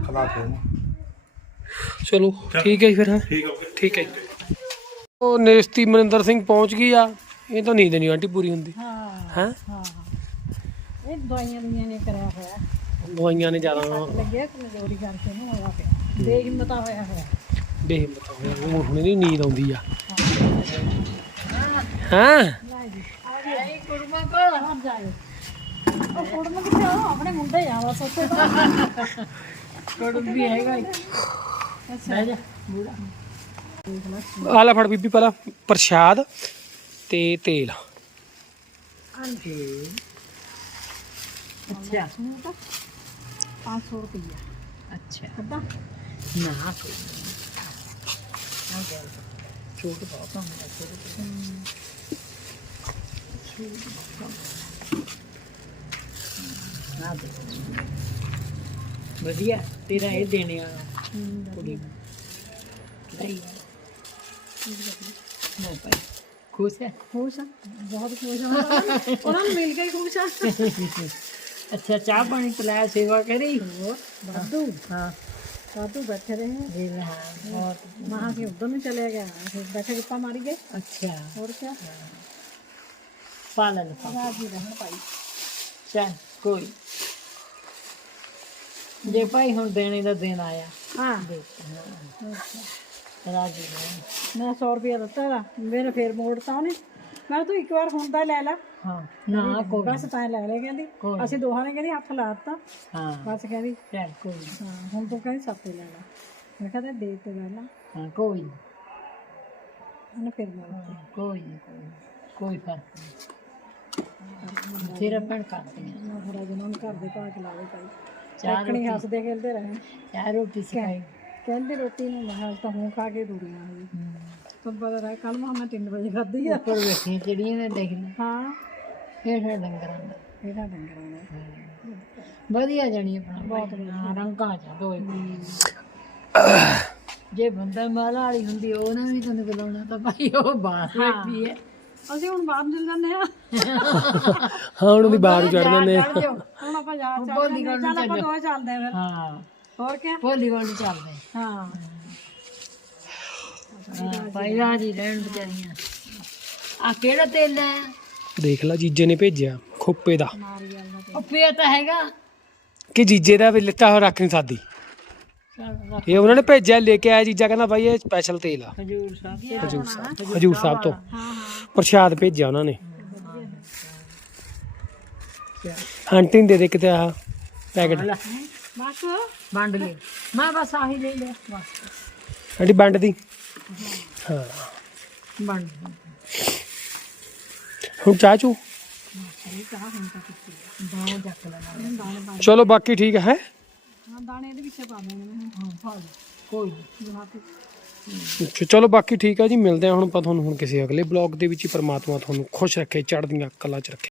ਖਲਾ ਕੇ ਚਲੋ ਠੀਕ ਹੈ ਜੀ ਫਿਰ ਹੈਂ? ਠੀਕ ਓਕੇ। ਠੀਕ ਹੈ ਜੀ। ਉਹ ਨੇਸਤੀ ਮਨਿੰਦਰ ਸਿੰਘ ਪਹੁੰਚ ਗਈ ਆ। ਇਹ ਤਾਂ ਨੀਂਦ ਨਹੀਂ ਆਂਟੀ ਪੂਰੀ ਹੁੰਦੀ। ਹਾਂ? ਹੈ ਹਾਂ। ਇਹ ਦਵਾਈਆਂ ਦੁਨੀਆਂ ਨੇ ਕਰਿਆ ਹੋਇਆ। ਦਵਾਈਆਂ ਨੇ ਜ਼ਿਆਦਾ ਲੱਗਿਆ ਕਮਜ਼ੋਰੀ ਕਰਕੇ ਨੂੰ ਹੋਇਆ ਪਿਆ। ਬੇਹਿੰਮਤਾ ਹੋਇਆ ਹੋਇਆ। ਬੇਹਿੰਮਤ ਹੋਇਆ ਉਹ ਹੁਣ ਨਹੀਂ ਨੀਂਦ ਆਉਂਦੀ ਆ। ਹਾਂ। ਇਹ ਕੁੜਮਾ ਕੋਲ ਹਟ ਜਾਏ ਉਹ ਕੁੜਮਾ ਕਿੱਥੇ ਆ? ਉਹ ਆਪਣੇ ਮੁੰਡੇ ਆ ਬਸ ਉੱਥੇ। ਤਾਂ ਕੁੜਮ ਵੀ ਹੈਗਾ ਹੀ। ਬਹਿ ਜਾ ਆ ਲੈ ਫੜ ਬੀਬੀ ਪਹਿਲਾਂ ਪ੍ਰਸ਼ਾਦ ਤੇ ਤੇਲ। ਅੱਛਾ। 500 ਰੁਪਈਆ। ਅੱਛਾ। ਕੱਢਾ ਨਾ ਕੋਈ ਛੋਟ ਬਹੁਤ ਹੁੰਦਾ ਛੋਟ ਨਾ ਦੇ ਵਧੀਆ। ਤੇਰਾ ਇਹ ਦੇਣੇ ਆ ਕੁੜੀ ਲਈ ਨਾ ਖੁਸ਼ ਹੈ ਖੁਸ਼ ਆ। ਬਹੁਤ ਖੁਸ਼ ਆ। ਉਹਨਾਂ ਨੂੰ ਮਿਲ ਕੇ ਖੁਸ਼ ਆ। ਅੱਛਾ ਚਾਹ ਪਾਣੀ ਪਿਲਾਇਆ ਸੇਵਾ ਕਰੀ? ਵਾਧੂ। ਹਾਂ। ਵਾਧੂ ਬੈਠੇ ਰਹੇ ਜੀ ਹਾਂ ਬਹੁਤ। ਮਹਾਂ ਕਿ ਉਧਰ ਨੂੰ ਚਲੇ ਗਿਆ ਬੈਠੇ ਗੱਪਾਂ ਮਾਰੀ ਗਏ। ਅੱਛਾ। ਹੋਰ ਕੀ ਪਾਲਣ ਪਾ ਰਾਜੀ ਰਹਿਣ ਭਾਈ ਚੱਲ ਕੋਈ। ਜੇ ਭਾਈ ਹੁਣ ਦੇਣੇ ਦਾ ਦਿਨ ਆਇਆ। ਹਾਂ। ਰਾਜੀ ਨੇ ਮੈਂ 100 ਰੁਪਇਆ ਦਿੱਤਾ ਮੇਰੇ ਫੇਰ ਮੋੜਤਾ ਉਹਨੇ। ਮੈਂ ਤੂੰ ਇੱਕ ਵਾਰ ਹੁਣ ਦਾ ਲੈ ਲੈ। ਹਾਂ ਨਾ ਕੋਈ ਬਸ ਤਾਂ ਲੈ ਲੈ ਕਹਿੰਦੀ। ਅਸੀਂ ਦੋਹਾਂ ਨੇ ਕਹਿੰਦੀ ਹੱਥ ਲਾ ਦਿੱਤਾ। ਹਾਂ। ਬਸ ਕਹਿੰਦੀ ਚੱਲ ਕੋਈ ਹਾਂ ਹੁਣ ਤੂੰ ਕਹਿੰਦੀ ਸੱਤੇ ਲੈ ਲੈ। ਮੈਂ ਕਿਹਾ ਤੇ ਦੇ ਤੇ ਲੈ ਲਾ। ਹਾਂ ਕੋਈ ਨੀ, ਉਹਨੇ ਫਿਰ ਮੋੜਤਾ ਕੋਈ ਨੀ, ਕੋਈ ਨੀ, ਫ਼ਰਕ ਨਹੀਂ। ਤੇਰਾ ਭੈਣ ਕਰਦੇ ਆ ਮੈਂ ਫਿਰ ਅੱਜ ਉਹਨਾਂ ਨੂੰ ਘਰ ਦੇ ਭਾਗ ਲਾ ਦੇ ਭਾਈ। ਚੱਕਣੀ ਹੱਸਦੇ ਖੇਲਦੇ ਰਹੇ ਚਾਹ ਰੋਟੀ ਸਿਖਾਈ। ਕਹਿੰਦੇ ਰੋਟੀ ਨੂੰ ਮੈਂ ਕਿਹਾ ਅੱਜ ਤਾਂ ਹੁਣ ਖਾ ਕੇ ਦੁਰੀਆਂ ਹੋਈ ਤੁਹਾਨੂੰ ਪਤਾ ਰਹਿ ਕੱਲ ਮੈਂ 3 ਵਜੇ ਖਾਧੀ ਆ। ਉੱਪਰ ਬੈਠੀਆਂ ਚਿੜੀਆਂ ਨੇ ਦੇਖ। ਲਈ ਹਾਂ। ਫੇਰ ਫਿਰ ਡੰਗਰਾਂ ਦਾ। ਇਹਦਾ ਡੰਗਰਾਂ ਨੇ ਵਧੀਆ ਜਾਣੀ ਆਪਣਾ ਬਹੁਤ ਰੰਗਾਂ ਚ ਦੋਏ। ਜੇ ਬੰਦਾ ਮਾਲਾ ਵਾਲੀ ਹੁੰਦੀ ਉਹਨਾਂ ਵੀ ਤੁਹਾਨੂੰ ਬੁਲਾਉਣਾ ਤਾਂ ਭਾਈ ਉਹ ਬਾਹਰ ਬੈਠੀ ਹੈ ਅਸੀਂ ਹੁਣ ਬਾਹਰ ਚਲ ਜਾਂਦੇ ਆ। ਹਾਂ ਉਹਨਾਂ ਦੀ ਬਾਹਰ ਚੜ ਜਾਂਦੇ ਆ। ਹੁਣ ਆਪਾਂ ਜਾ ਚੱਲਦੇ ਹਾਂ ਚੱਲ ਆਪਾਂ ਦੋਵੇਂ ਚੱਲਦੇ ਆ ਫਿਰ। ਹਾਂ। ਹੋਰ ਕੀ ਭੋਲੀ ਗੋਲ ਚੱਲਦੇ ਹਾਂ। ਭਾਈ ਰਾਜੀ ਰਹਿਣ ਵਿਚਾਰੀਆਂ। ਆ ਕਿਹੜਾ ਤੇਲ ਹੈ? ਦੇਖ ਲਾ ਜੀਜੇ ਨੇ ਭੇਜਿਆ ਖੋਪੇ ਦਾ। ਉਹ ਪਿਆ ਤਾਂ ਹੈਗਾ। ਕਿ ਜੀਜੇ ਦਾ ਵੀ ਲਿੱਤਾ ਹੋ ਰੱਖ ਨਹੀਂ ਸਕਦੀ। ਚੱਲ ਇਹ ਉਹਨਾਂ ਨੇ ਭੇਜਿਆ ਲੈ ਕੇ ਆਇਆ ਜੀਜਾ ਕਹਿੰਦਾ ਭਾਈ ਇਹ ਸਪੈਸ਼ਲ ਤੇਲ ਆ। ਹਜੂਰ ਸਾਹਿਬ ਹਜੂਰ ਸਾਹਿਬ ਹਜੂਰ ਸਾਹਿਬ ਤੋਂ। ਪ੍ਰਸ਼ਾਦ ਭੇਜਿਆ ਉਹਨਾਂ ਨੇ। ਆਂਟੀ ਨੂੰ ਦੇ ਦੇ ਕਿਤੇ ਆਹ ਪੈਕਟ। ਬਸ। ਵੰਡ ਲੈ ਮੈਂ ਬਸ ਆਹੀ ਲੈ ਲਿਆ ਬਸ। ਆਂਟੀ ਵੰਡ ਦੀ। ਹਾਂ। ਹੁਣ ਚਾਹ ਚੂ? ਚਲੋ ਬਾਕੀ ਠੀਕ ਹੈ। ਹਾਂ ਦਾਣੇ ਇਹਦੇ ਵਿੱਚ ਪਾ ਦੇਣੇ ਮੈਂ ਹਾਂ ਪਾ ਲਓ। ਕੋਈ ਨੀ। ਜਹਾ ਤੇ ਅੱਛਾ, ਚਲੋ ਬਾਕੀ ਠੀਕ ਆ ਜੀ। ਮਿਲਦੇ ਆ ਹੁਣ ਆਪਾਂ ਤੁਹਾਨੂੰ ਹੁਣ ਕਿਸੇ ਅਗਲੇ ਬਲੌਗ ਦੇ ਵਿੱਚ ਹੀ ਪ੍ਰਮਾਤਮਾ ਤੁਹਾਨੂੰ ਖੁਸ਼ ਰੱਖੇ ਚੜ੍ਹਦੀਆਂ ਕਲਾ ਚ ਰੱਖੇ।